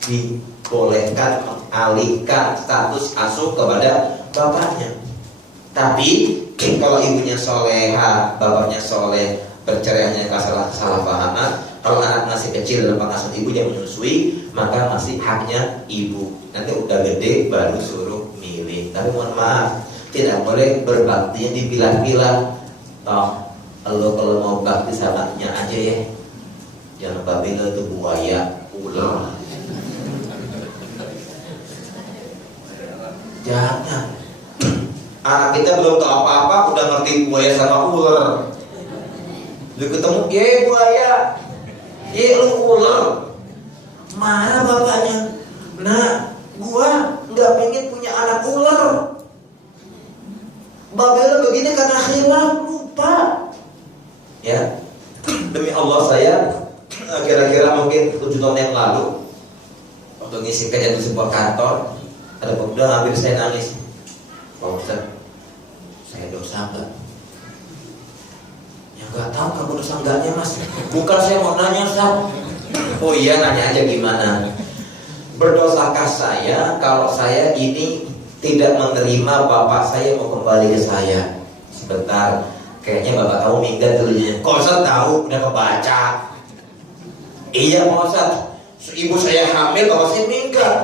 dibolehkan mengalihkan status asuh kepada bapaknya. Tapi kalau ibunya soleha, bapaknya soleh, bercerai hanya kesalahpahaman, kalau anak masih kecil dalam pengasuhan ibunya menyusui, maka masih haknya ibu. Nanti udah gede baru suruh milih. Tapi mohon maaf, tidak boleh berbakti yang dipilah-pilah. Lo kalau mau bakti sama anaknya aja ya, jangan babila itu buaya, ular. Jangan. Anak kita belum tahu apa-apa udah ngerti buaya sama ular. Lu ketemu, buaya, lu ular. Marah bapaknya. Nah, gua nggak pengen punya anak ular. Babel begini karena khilaf, lupa. Ya, demi Allah saya kira-kira mungkin 7 tahun yang lalu waktu ngisi kerja di sebuah kantor, ada pemuda ngambil saya nangis. Pak Ustaz, saya dosa enggak? Ya enggak tahu kamu dosa enggaknya mas. Bukan saya mau nanya Ustaz. Oh iya, nanya aja gimana. Berdosakah saya kalau saya ini tidak menerima bapak saya mau kembali ke saya? Sebentar, kayaknya bapak kamu minggat dulunya. Kok Ustaz tahu? Udah kebaca. Iya Pak Ustaz, ibu saya hamil, bapak saya minggat.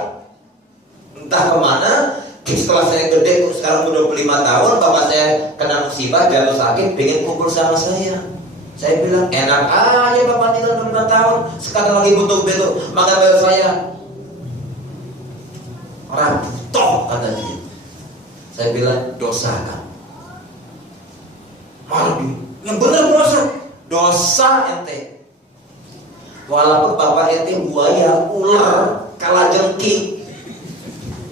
Entah kemana. Setelah saya gede, sekarang udah 25 tahun, bapak saya kena musibah, jatuh sakit, pengen kumpul sama saya. Saya bilang, enak aja bapak tinggal 25 tahun, sekarang lagi butuh betul, maka bayar saya. Orang butuh, kata dia. Saya bilang, dosa kan? Malah yang benar dosa ente. Walaupun bapak ente buaya, ular, kalajengking,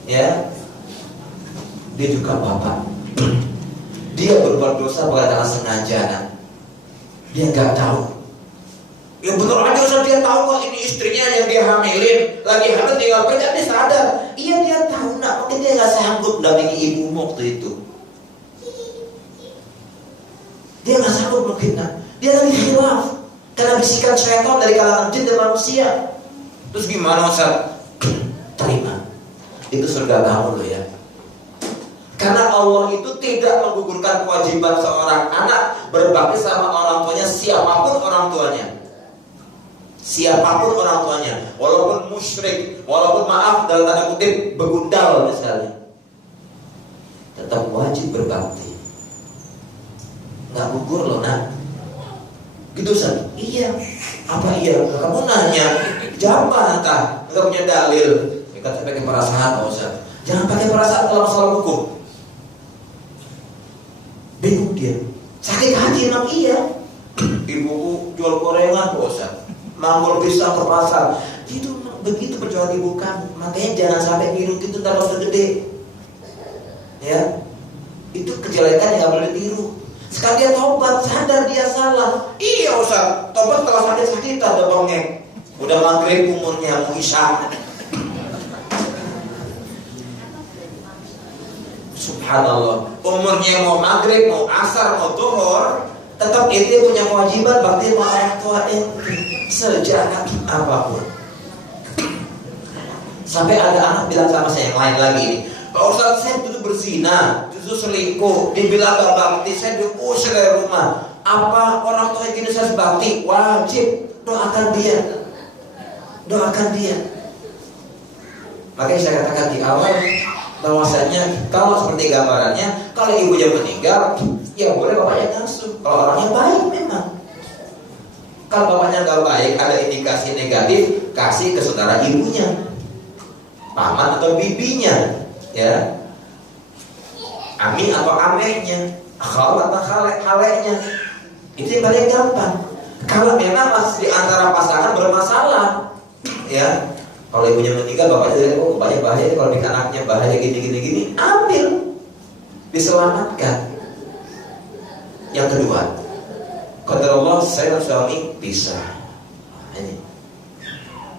ya. Dia juga bapak. Dia berbuat dosa bukan karena sengaja. Dia nggak tahu. Ya benar aja Ustaz, dia tahu kok ini istrinya yang dia hamilin, lagi hamil tinggal kerja, dia sadar. Iya dia tahu nak, mungkin dia nggak sanggup dampingi ibu waktu itu. Dia nggak sanggup mungkin nak. Dia lagi khilaf karena bisikan syaitan dari kalangan jin dan manusia. Terus gimana Ustaz? Terima. Itu surga kamu loh ya. Karena Allah itu tidak menggugurkan kewajiban seorang anak berbakti sama orang tuanya, siapapun orang tuanya. Siapapun orang tuanya, walaupun musyrik, walaupun maaf dalam tanda kutip begundal misalnya, tetap wajib berbakti. Nggak gugur loh nak. Gitu Ustaz? Iya. Apa iya? Kamu nanya, jawab entah. Nggak punya dalil. Kita pakai perasaan Ustaz. Jangan pakai perasaan kalau masalah hukum. Bingung dia, sakit hati emang iya. Ibuku jual gorengan Ustaz, manggul pisang ke pasar. Itu begitu perjuangan ibu kan. Makanya jangan sampai niru gitu ntar udah gede. Ya, itu kejelekan yang gak boleh ditiru. Sekarang dia tobat, sadar dia salah. Iya Ustaz, tobat setelah sakit-sakitan udah bongeng. Udah maghrib umurnya mau isya. Subhanallah, umurnya mau maghrib, mau asar, mau zuhur, tetap itu punya kewajiban bakti sama orang tua sejahat apapun. Sampai ada anak bilang sama saya yang lain lagi ini, Pak Ustaz, saya dulu berzina, justru selingkuh, dibilang gak bakti, saya diusir dari rumah. Apa orang tua gini saya bakti? Wajib doakan dia, doakan dia. Makanya saya katakan di awal bahwasanya kalau seperti gambarannya, kalau ibunya meninggal, ya boleh bapaknya ngasuh. Kalau orangnya baik memang. Kalau bapaknya nggak baik, ada indikasi negatif, kasih ke saudara ibunya, paman atau bibinya, ya, ami atau amehnya, khal atau khaleknya. Itu yang paling gampang. Kalau memang masih di antara pasangan bermasalah, ya. Kalau ibunya meninggal, bapaknya oh bahaya kalau bikin anaknya bahaya gini, ambil, diselamatkan. Yang kedua, kata Allah, saya dan suami pisah. ini.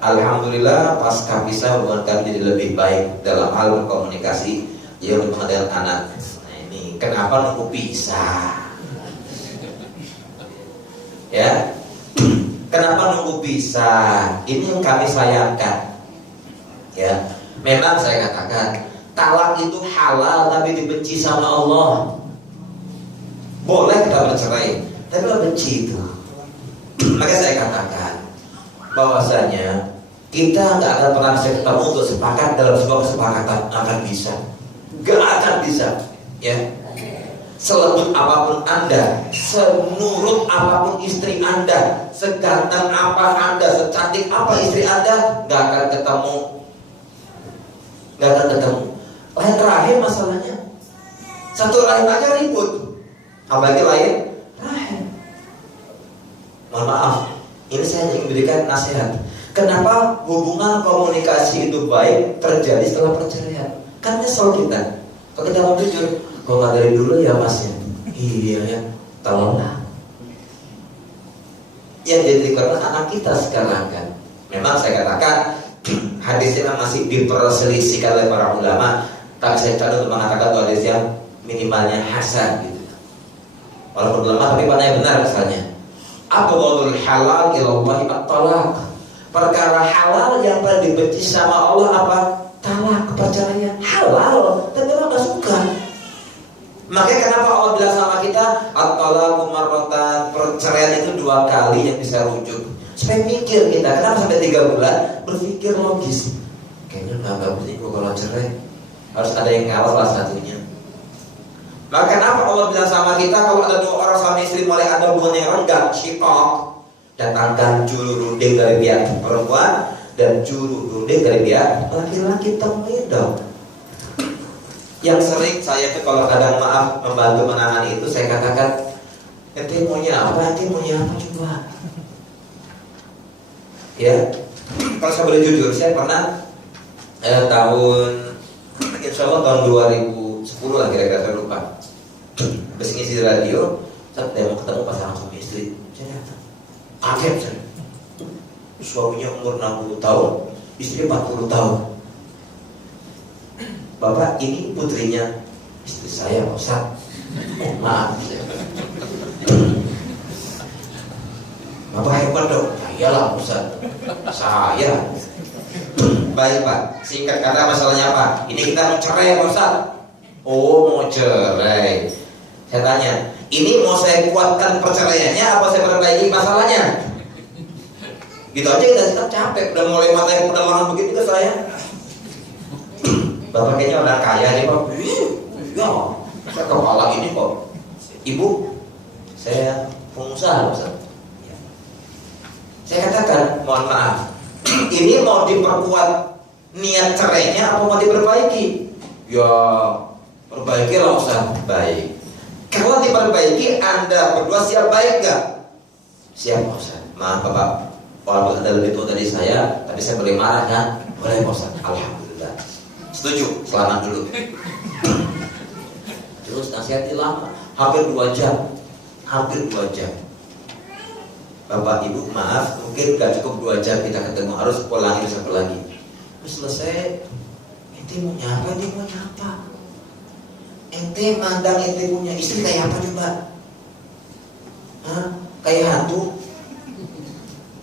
Alhamdulillah pasca pisah hubungan kami jadi lebih baik dalam hal berkomunikasi ya untuk mengadakan anak. Nah ini kenapa nunggu pisah? Ya, kenapa nunggu pisah? Ini yang kami sayangkan. Ya, memang saya katakan talak itu halal tapi dibenci sama Allah. Boleh kita bercerai, tapi Allah benci itu. Maka saya katakan bahwasanya kita nggak akan pernah bisa ketemu untuk sepakat dalam sebuah kesepakatan, akan bisa, nggak akan bisa, ya. Selembut apapun Anda, senurut apapun istri Anda, seganteng apa Anda, secantik apa istri Anda, nggak akan ketemu, nggak akan ketemu. Lain rahim masalahnya, satu rahim aja ribut, apalagi lain rahim. Mohon maaf, ini saya ingin berikan nasihat. Kenapa hubungan komunikasi itu baik terjadi setelah perceraian? Kan nyesel kita. Kalau kita mau jujur, kalau nggak dari dulu ya masnya. Iya ya, tolonglah. Yang jadi karena anak kita sekarang kan. Memang saya katakan hadisnya masih diperselisihkan oleh para ulama. Tapi saya cenderung untuk mengatakan bahwa hadisnya minimalnya hasan gitu. Walaupun ulama tapi mana yang benar misalnya. Abghadul halal ilallahi at-talaq. Perkara halal yang paling dibenci sama Allah apa? Talak, perceraian. Halal, tapi orang gak suka. Makanya kenapa Allah bilang sama kita at-talaqu marratan, perceraian itu 2 kali yang bisa rujuk. Supaya mikir kita, kenapa sampai 3 bulan berpikir logis. Kayaknya gak bagus nih kalau cerai. Harus ada yang ngalah salah satunya. Maka kenapa Allah bilang sama kita kalau ada 2 orang suami istri mulai ada hubungan yang renggang, syiqaq, datangkan juru runding dari pihak perempuan dan juru runding dari pihak laki-laki, temuin dong. Yang sering saya tuh kalau kadang maaf membantu menangani itu saya katakan, ente maunya apa coba. Ya, kalau saya boleh jujur, saya pernah tahun insya Allah tahun 2010 lah kira-kira, saya lupa. Habis ngisi di radio, saya mau ketemu pasangan suami istri. Saya datang, kaget saya. Suaminya umur 60 tahun, istri 40 tahun. Bapak, ini putrinya istri saya, Ustaz. Oh, maaf. Bapak hebat dong. Iyalah Ustaz, saya. Baik Pak, singkat kata masalahnya apa? Ini kita mau cerai Ustaz. Oh, mau cerai. Saya tanya, ini mau saya kuatkan perceraiannya apa saya perbaiki masalahnya? Gitu aja kita tetap capek. Udah mulai matanya udah orang begitu ke saya. Bapak kayaknya orang kaya nih Pak. Ya, saya kepala ini kok. Ibu, saya pengusaha Ustaz. Saya katakan, mohon maaf, ini mau diperkuat niat cerainya apa mau diperbaiki? Ya, perbaiki lah Ustaz. Baik. Kalau diperbaiki, Anda berdua siap baik gak? Siap Ustaz. Maaf Bapak, walaupun Anda lebih tua dari saya, tapi saya boleh marah kan? Boleh Ustaz. Alhamdulillah. Setuju, selamat dulu. Terus nasihatnya lama, hampir 2 jam. Hampir 2 jam. Bapak Ibu maaf, mungkin gak cukup 2 jam kita ketemu, harus pulang satu lagi. Terus selesai, ente mau nyapa, dia mau nyapa. Ente mandang ente punya istri kayak apa coba? Hah? Kayak hantu?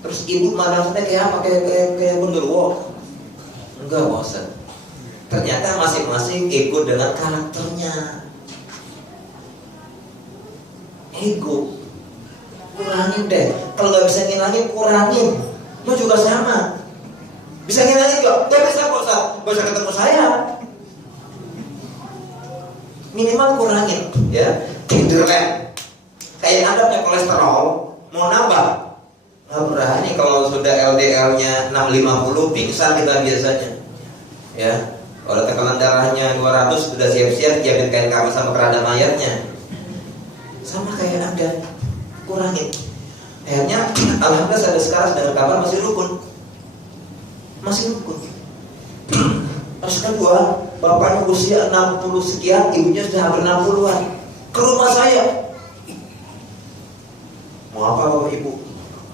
Terus ibu mandang ente kayak apa? Kayak genderuwo? Enggak bosan. Ternyata masing-masing ikut dengan karakternya. Ego kurangin deh. Kalau nggak bisa ngilangin, kurangin. Lo juga sama. Bisa ngilangin kok? Gak bisa kok, gak usah ketemu saya. Minimal kurangin, ya. Tiduran. Kayak Anda punya kolesterol, mau nambah? Nggak berani kalau sudah LDL-nya 650, pingsan kita biasanya. Ya. Kalau tekanan darahnya 200, sudah siap-siap diambil kain kafan sama keranda mayatnya. Sama kayak Anda. Kurangin. Akhirnya alhamdulillah sampai sekarang dengan kabar masih rukun. Terus kedua, bapaknya usia 60 sekian, ibunya sudah hampir 60-an. Ke rumah saya. Mau apa Bapak Ibu?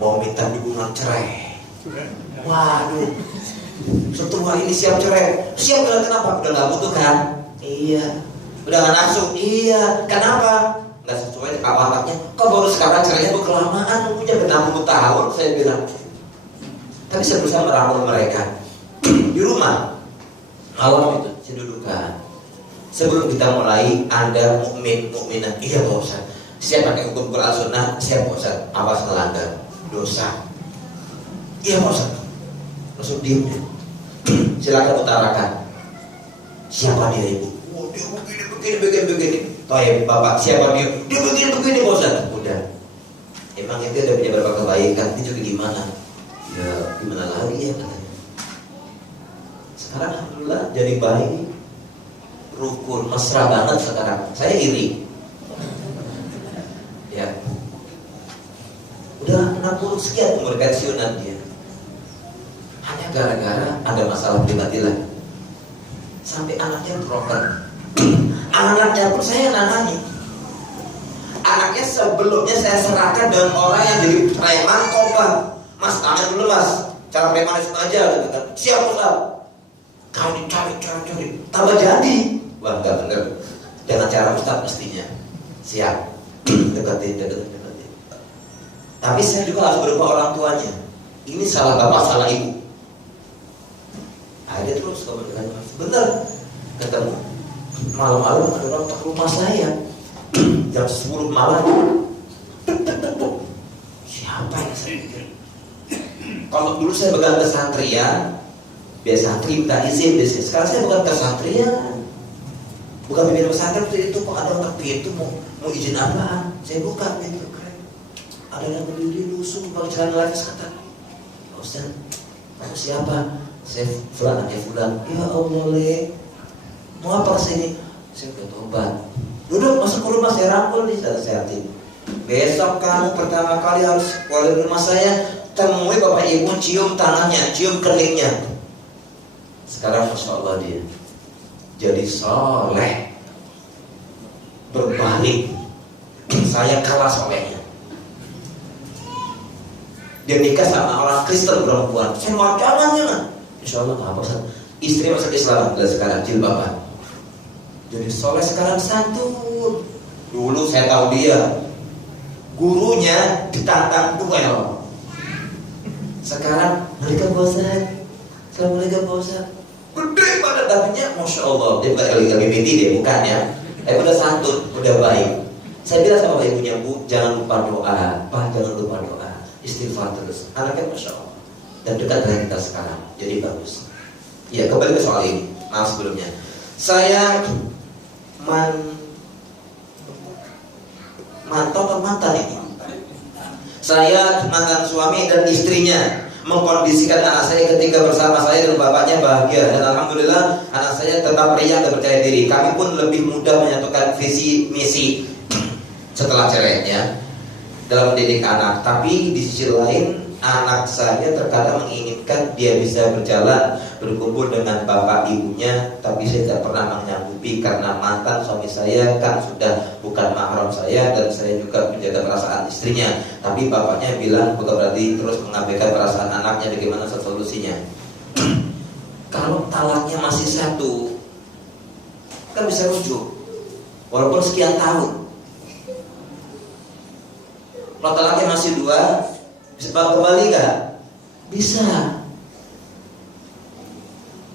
Mau minta dukungan cerai. Waduh, setua ini siap cerai. Siap bilang kenapa? Udah gak butuh kan? Iya. Udah gak nafsu? Iya. Kenapa? Gak sesuai sama anaknya. Kok baru sekarang cerainya tuh kelamaan? Punya 60 tahun saya bilang. Tapi saya berusaha merangkul mereka. Di rumah malam itu saya dudukkan. Sebelum kita mulai, Anda mukminah. Iya Pak Ustaz, saya pakai hukum Quran Sunnah. Saya Pak Ustaz, awas melanggar dosa. Iya Pak Ustaz. Langsung diam. Silakan utarakan. Siapa dia Ibu? Oh, dia begini. Toh Bapak, siapa dia? Dia begini Pak Ustaz. Udah. Emang itu udah punya berapa kebaikan? Itu juga gimana? Ya gimana lagi ya katanya. Sekarang alhamdulillah jadi baik, rukun, mesra banget sekarang. Saya iri. Ya. Udah 60 sekian umur pensiunan dia. Hanya gara-gara ada masalah pribadi lagi. Sampai anaknya broken. Anaknya pun saya nangani. Anaknya sebelumnya saya serahkan dengan orang yang jadi preman kompak. Mas, tanya dulu Mas, cara preman itu aja gitu kan. Siap Ustaz. Kau dicari. Tambah jadi. Wah enggak bener. Dengan cara Ustaz mestinya. Siap. Deketin. Tapi saya juga harus berubah orang tuanya. Ini salah bapak, salah ibu. Ada terus kemudian bener. Ketemu malam-malam ada orang ke rumah saya. Jam 10 malam. Siapa yang saya pikir? Kalau dulu saya pegang kesantrian, biasa santri minta izin biasanya. Sekarang saya bukan kesantrian, bukan pimpinan pesantren itu kok ada orang pintu mau izin apaan? Saya buka pintu keren. Ada yang berdiri lusuh pakai celana lapis kata, Pak Ustaz, kamu siapa? Saya Fulan, ya Fulan. Ya Allah Le, mau apa kesini? Saya udah tobat. Duduk masuk ke rumah, saya rangkul nih, saya hati. Besok kamu pertama kali harus keluar rumah saya, temui bapak ibu, cium tangannya, cium keningnya. Sekarang Masya Allah dia jadi soleh, berbalik. Saya kalah solehnya. Dia nikah sama orang Kristen perempuan. Saya mau jangan. Insya Allah apa Ustaz? Istri masuk Islam dan sekarang jilbaban. Jadi soleh sekarang santun. Dulu saya tahu dia gurunya ditantang duel. Sekarang mereka bosan. Assalamualaikum Pak Ustaz. Gede pada dapetnya, Masya Allah. Dia bukan LGBT dia, bukan ya. Tapi udah santun, udah baik. Saya bilang sama bapak ibunya, Bu, jangan lupa doa. Pak, jangan lupa doa. Istighfar terus. Anaknya Masya Allah. Dan dekat dengan kita sekarang. Jadi bagus. Ya, kembali ke soal ini. Maaf sebelumnya. Saya mantan ini. Saya mantan suami dan istrinya mengkondisikan anak saya ketika bersama saya dan bapaknya bahagia, dan alhamdulillah anak saya tetap riang dan percaya diri. Kami pun lebih mudah menyatukan visi misi setelah cerainya dalam mendidik anak. Tapi di sisi lain anak saya terkadang menginginkan dia bisa berjalan berkumpul dengan bapak ibunya, tapi saya tidak pernah menyanggupi karena mantan suami saya kan sudah bukan mahram saya, dan saya juga menjaga perasaan istrinya. Tapi bapaknya bilang bukan berarti terus mengabaikan perasaan anaknya. Bagaimana solusinya? Kalau talaknya masih satu, kan bisa rujuk walaupun sekian tahun. Kalau talaknya masih 2, bisa kembali nggak?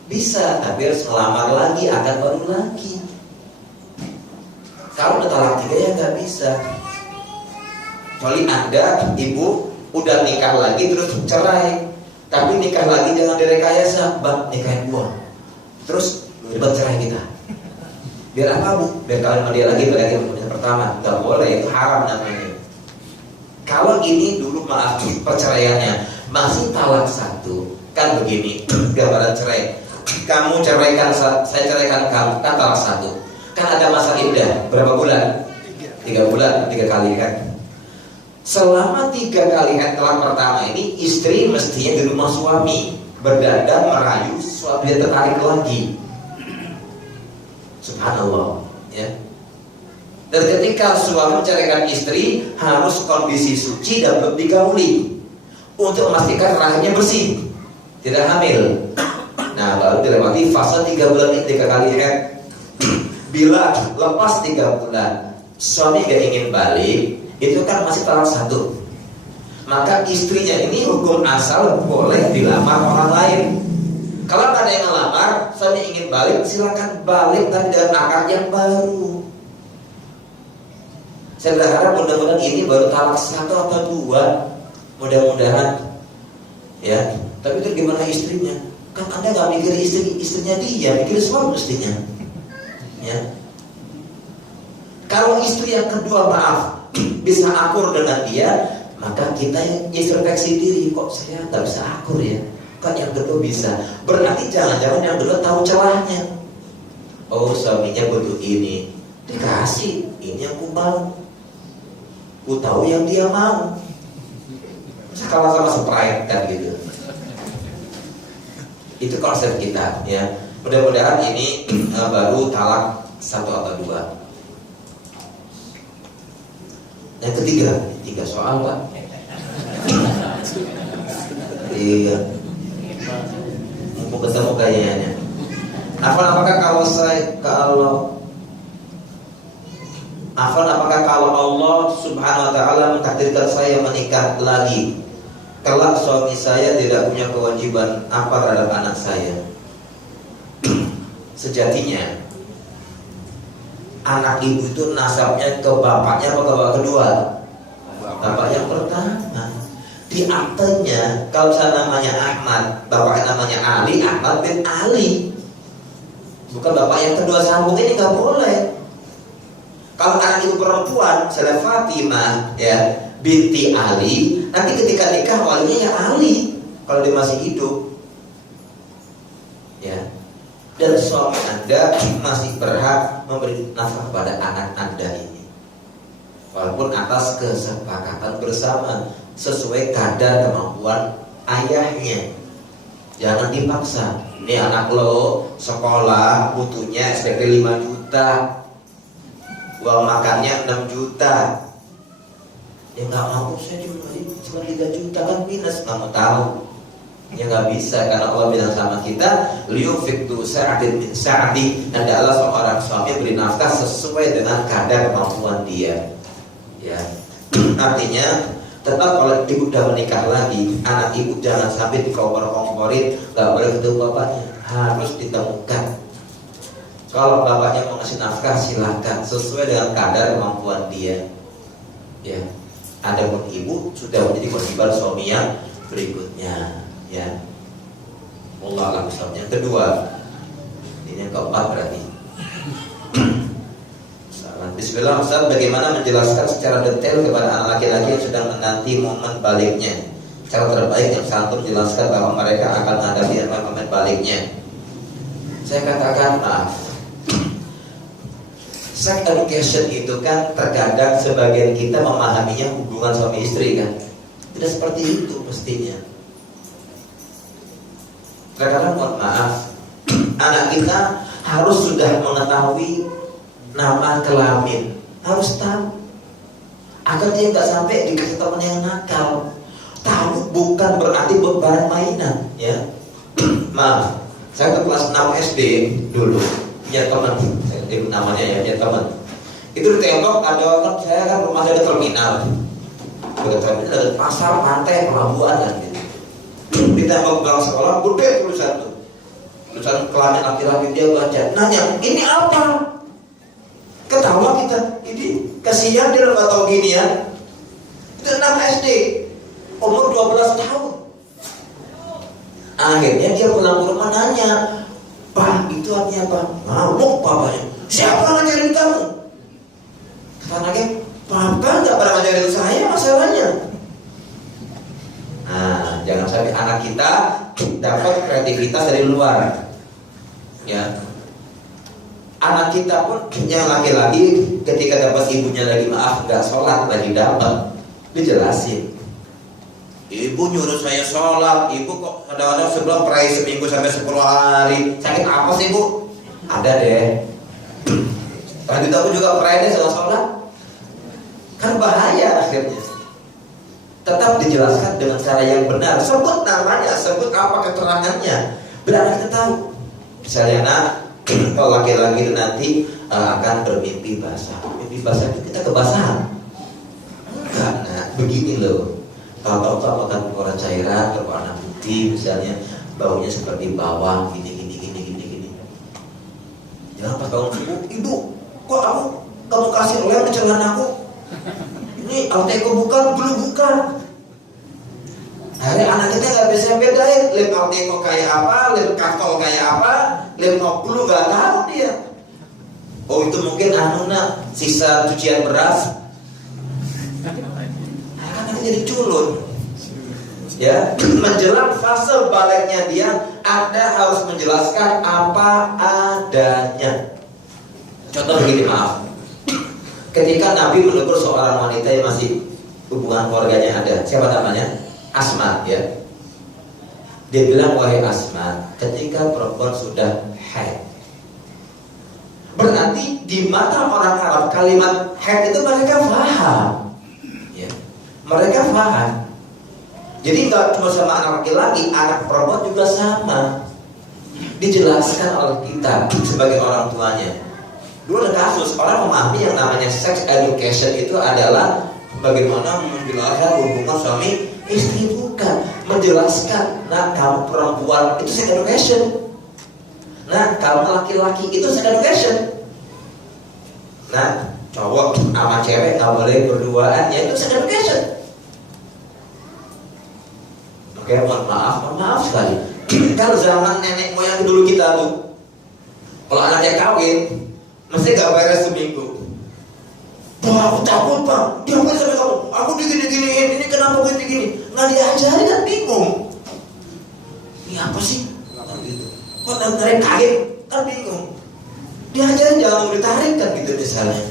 Bisa, tapi harus melamar lagi, akan baru lagi. Kalau udah talak 3 ya nggak bisa. Kecuali Anda, ibu, udah nikah lagi terus cerai. Tapi nikah lagi jangan direkayasa, Bang, nikahin gua. Terus ribet cerai kita. Biar apa Bu? Biar kalian sama dia lagi yang pertama. Gak boleh, itu haram namanya. Kalau ini dulu maaf perceraiannya masih talak 1, kan begini gambaran cerai. Kamu ceraikan, saya ceraikan kamu, kan talak 1. Kan ada masa iddah berapa bulan? 3 bulan, 3 kali kan. Selama 3 kali talak pertama ini istri mestinya di rumah suami berdadang merayu, suami dia tertarik lagi. Subhanallah, ya. Dan ketika suami menceraikan istri harus kondisi suci dan belum digauli. untuk memastikan rahimnya bersih, tidak hamil. Nah, baru dilewati fase 3 bulan ini, 3 kali head. Bila lepas 3 bulan suami gak ingin balik, itu kan masih talak 1. Maka istrinya ini hukum asal boleh dilamar orang lain. Kalau ada yang melamar, suami ingin balik, silakan balik, tapi dengan akad yang baru. Saya berharap mudah-mudahan ini baru talak 1 atau 2, mudah-mudahan ya. Tapi itu gimana istrinya? Kan Anda gak mikir istrinya dia, mikir suami mestinya ya. Kalau istri yang kedua maaf bisa akur dengan dia, maka kita introspeksi diri, kok saya gak bisa akur ya, kan yang kedua bisa. Berarti jangan-jangan yang kedua tahu celahnya. Oh, suaminya butuh ini, dikasih ini yang ku mau, ku tahu yang dia mau. Masa kalah sama Sprite kan gitu. Itu konsep kita ya. Mudah-mudahan ini baru talak 1 atau 2. Yang ketiga, 3 soal Pak. Iya. Mau ketemu kayaknya. Apakah kalau Allah Subhanahu wa taala mentakdirkan saya menikah lagi, kelak suami saya tidak punya kewajiban apa terhadap anak saya? Sejatinya anak ibu itu nasabnya ke bapaknya atau ke bapak kedua? Bapak yang pertama. Di aktenya kalau saya namanya Ahmad, bapaknya namanya Ali, Ahmad bin Ali, bukan bapak yang kedua. Sambung ini nggak boleh. Kalau anak ibu perempuan, misalnya Fatimah ya binti Ali, nanti ketika nikah walinya ya Ali kalau dia masih hidup ya. Dan suami Anda masih berhak memberi nafkah kepada anak Anda ini, walaupun atas kesepakatan bersama sesuai kadar kemampuan ayahnya. Jangan dipaksa. Ini anak lo sekolah butuhnya SPP 5 juta, uang makannya 6 juta. Ya nggak mau, saya cuma 3 juta kan minus, nggak mau tahu. Ya nggak bisa, karena Allah bilang sama kita, liyunfiq du sa'atin min sa'ati, hendaklah seorang suami beri nafkah sesuai dengan kadar kemampuan dia. Ya, artinya tetap kalau ibu udah menikah lagi, anak ibu jangan sampai dikompor-komporin, nggak boleh ketemu bapaknya, harus ditemukan. Kalau bapaknya mau ngasih nafkah silakan sesuai dengan kadar kemampuan dia. Ya, adapun ibu sudah menjadi kewajiban suami yang berikutnya. Ya, Allah alam bisawab. Yang kedua, ini yang keempat berarti. Bismillah, Ustaz, bagaimana menjelaskan secara detail kepada anak laki-laki yang sedang menanti momen baliknya? Cara terbaik yang santun menjelaskan bahwa mereka akan menghadapi momen baliknya. Saya katakan maaf, sex education itu kan terkadang sebagian kita memahaminya hubungan suami istri kan. Tidak seperti itu mestinya. Terkadang mohon maaf, anak kita harus sudah mengetahui nama kelamin, harus tahu agar dia nggak sampai dikasih teman yang nakal. Tahu bukan berarti beban mainan ya. Maaf, saya ke kelas 6 SD dulu punya teman, namanya ya, punya teman. Itu di tembok ada kan, saya kan rumah saya di terminal, ada pasar, pantai, pelabuhan kan gitu. Di tembok belakang sekolah gede tulisan kelamin laki-laki. Dia baca, nanya ini apa? Ketawa kita, ini kasihan dia nggak tahu gini ya. Itu 6 SD, umur 12 tahun. Akhirnya dia pulang ke rumah nanya, Pak, itu artinya apa? Ngamuk papanya. Siapa ngajarin kamu? Kata anaknya, Papa nggak pernah ngajarin saya masalahnya. Nah, jangan sampai anak kita dapat kreativitas dari luar. Ya, anak kita pun yang laki-laki ketika dapat ibunya lagi maaf nggak sholat, lagi dapat dijelasin, ibu nyuruh saya sholat, ibu kok kadang-kadang sebelum pray seminggu sampai 10 hari, sakit apa sih bu? Ada deh. Lanjut aku juga pray deh setelah sholat, kan bahaya akhirnya. tetap dijelaskan dengan cara yang benar. Sebut namanya, sebut apa keterangannya, biar kita tahu. Misalnya nak, kalau laki-laki itu nanti akan bermimpi basah. Mimpi basah itu kita kebasahan. Enggak, nah begini loh. Kalau tahu akan keluar cairan berwarna putih misalnya, baunya seperti bawang, gini. Jangan pas bangun subuh, ibu, kok kamu kasih lem di celana aku? Ini Alteco bukan, belum bukan. Akhirnya anak kita nggak bisa bedain lem Alteco kayak apa, lem Kastrol kayak apa, lem Okulu nggak tahu dia. Oh itu mungkin sisa cucian beras. Anak jadi culun. Ya, menjelang fase baliknya dia, Anda harus menjelaskan apa adanya. Contoh begini, maaf. Ketika Nabi menegur seorang wanita yang masih hubungan keluarganya ada, siapa namanya? Asma, ya. Dia bilang, wahai Asma, ketika perempuan sudah haid, berarti di mata orang Arab kalimat haid itu mereka paham, ya. Mereka paham. Jadi nggak cuma sama anak laki-laki, anak perempuan juga sama. Dijelaskan oleh kita sebagai orang tuanya. Dulu ada kasus orang memahami yang namanya sex education itu adalah bagaimana menjelaskan hubungan suami istri, bukan. Menjelaskan, nah kamu perempuan itu sex education, nah kamu laki-laki itu sex education. Nah cowok sama cewek nggak boleh berduaan, ya itu sex education. Oke, mohon maaf sekali. Kalau zaman nenek moyang dulu kita tuh, kalau anaknya kawin, mesti gak beres seminggu. Wah, aku takut bang, dia apa sama kamu? Aku digini-giniin, ini kenapa gue gini? Nggak diajarin kan bingung. Ini apa sih? Kan gitu. Kok narik kain? Kan bingung. Diajarin jangan ditarik kan gitu misalnya.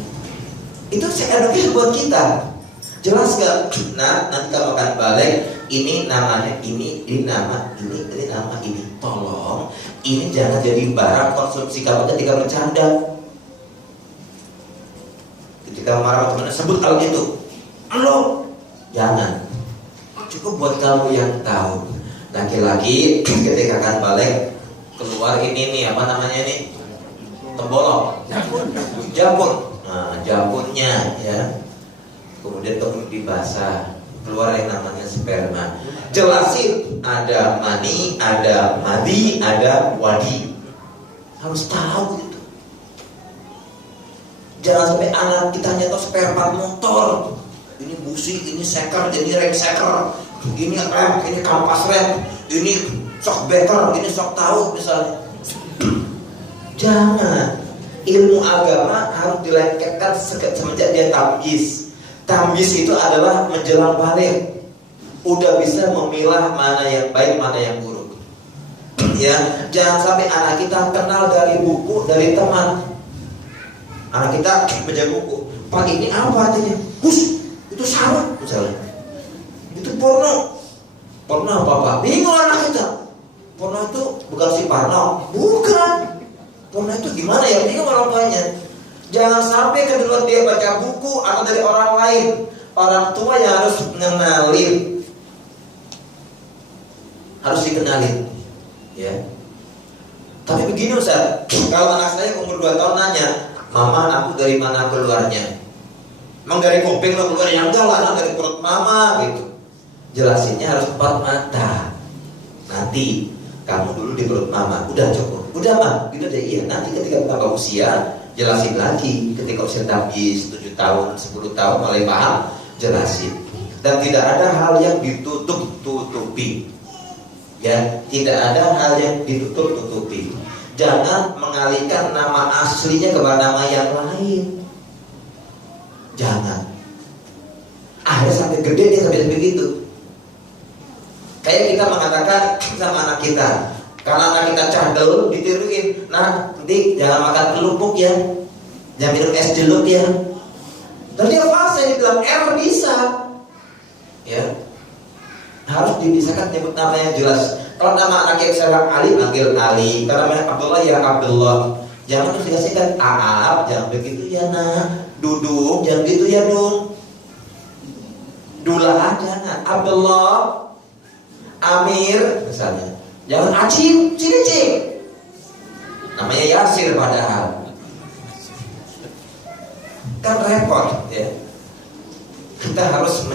Itu edukasi buat kita. Jelas gak? Nah, nanti kamu akan balik. Ini namanya ini nama ini. Tolong, ini jangan jadi barang konsumsi kamu ketika bercanda. Ketika marah teman sebut kalau gitu, lo jangan. Cukup buat kamu yang tahu. Laki-laki ketika akan balik keluar ini nih apa namanya nih? Tembolok. Jambon. Nah, jambonnya ya. Kemudian dibasah. Keluar yang namanya sperma. Jelasin, ada mani, ada madi, ada wadi. Harus tahu itu. Jangan sampai anak kita nyetor spare motor. Ini busi, ini seker, ini rem seker, ini rem, ini kampas rem, ini shock breaker, ini shock tahu misalnya. Jangan. Ilmu agama harus dilengketkan semenjak dia tamyiz. Tamyiz itu adalah menjelang balik. Udah bisa memilah mana yang baik, mana yang buruk. Ya, jangan sampai anak kita kenal dari buku, dari teman. Anak kita baca buku. Pak ini apa artinya? Hus, itu salah misalnya. Itu porno. Porno apa Pak? Bingung anak kita. Porno itu bukan si Parno. Bukan. Porno itu gimana ya? Bingung orang tuanya. Jangan sampai keduluan dia baca buku atau dari orang lain. Orang tua yang harus mengenalin, harus dikenalin, ya. Tapi begini Ustaz, kalau anak saya umur 2 tahun nanya, Mama aku dari mana keluarnya? Emang dari kuping lo keluarnya? Enggak lah, dari perut Mama gitu. Jelasinnya harus 4 mata. Nanti kamu dulu di perut Mama, udah cukup. Udah Mah, gitu deh. Iya, nanti ketika tambah usia jelasin lagi. Ketika usia tamyiz 7 tahun, 10 tahun mulai paham, jelasin. Dan tidak ada hal yang ditutup-tutupi. Ya, tidak ada hal yang ditutup-tutupi. Jangan mengalihkan nama aslinya kepada nama yang lain. Jangan. Akhirnya sampai gede dia sampai begitu. Kayak kita mengatakan sama anak kita, kalau anak kita cadel ditiruin, nah nanti jangan makan kelupuk ya, jangan minum es jeruk ya. Dan dia fase dibilang bisa, ya harus dibisakan nyebut nama yang jelas. Kalau nama anak yang saya Ali panggil Ali, kalau namanya Abdullah ya Abdullah. Jangan dikasihkan Aab, jangan begitu ya nah. Duduk, jangan gitu ya dong. Dula aja, nah. Abdullah, Amir misalnya. Jangan Acim, sini Cim. Namanya Yasir padahal. Kan repot ya. Kita harus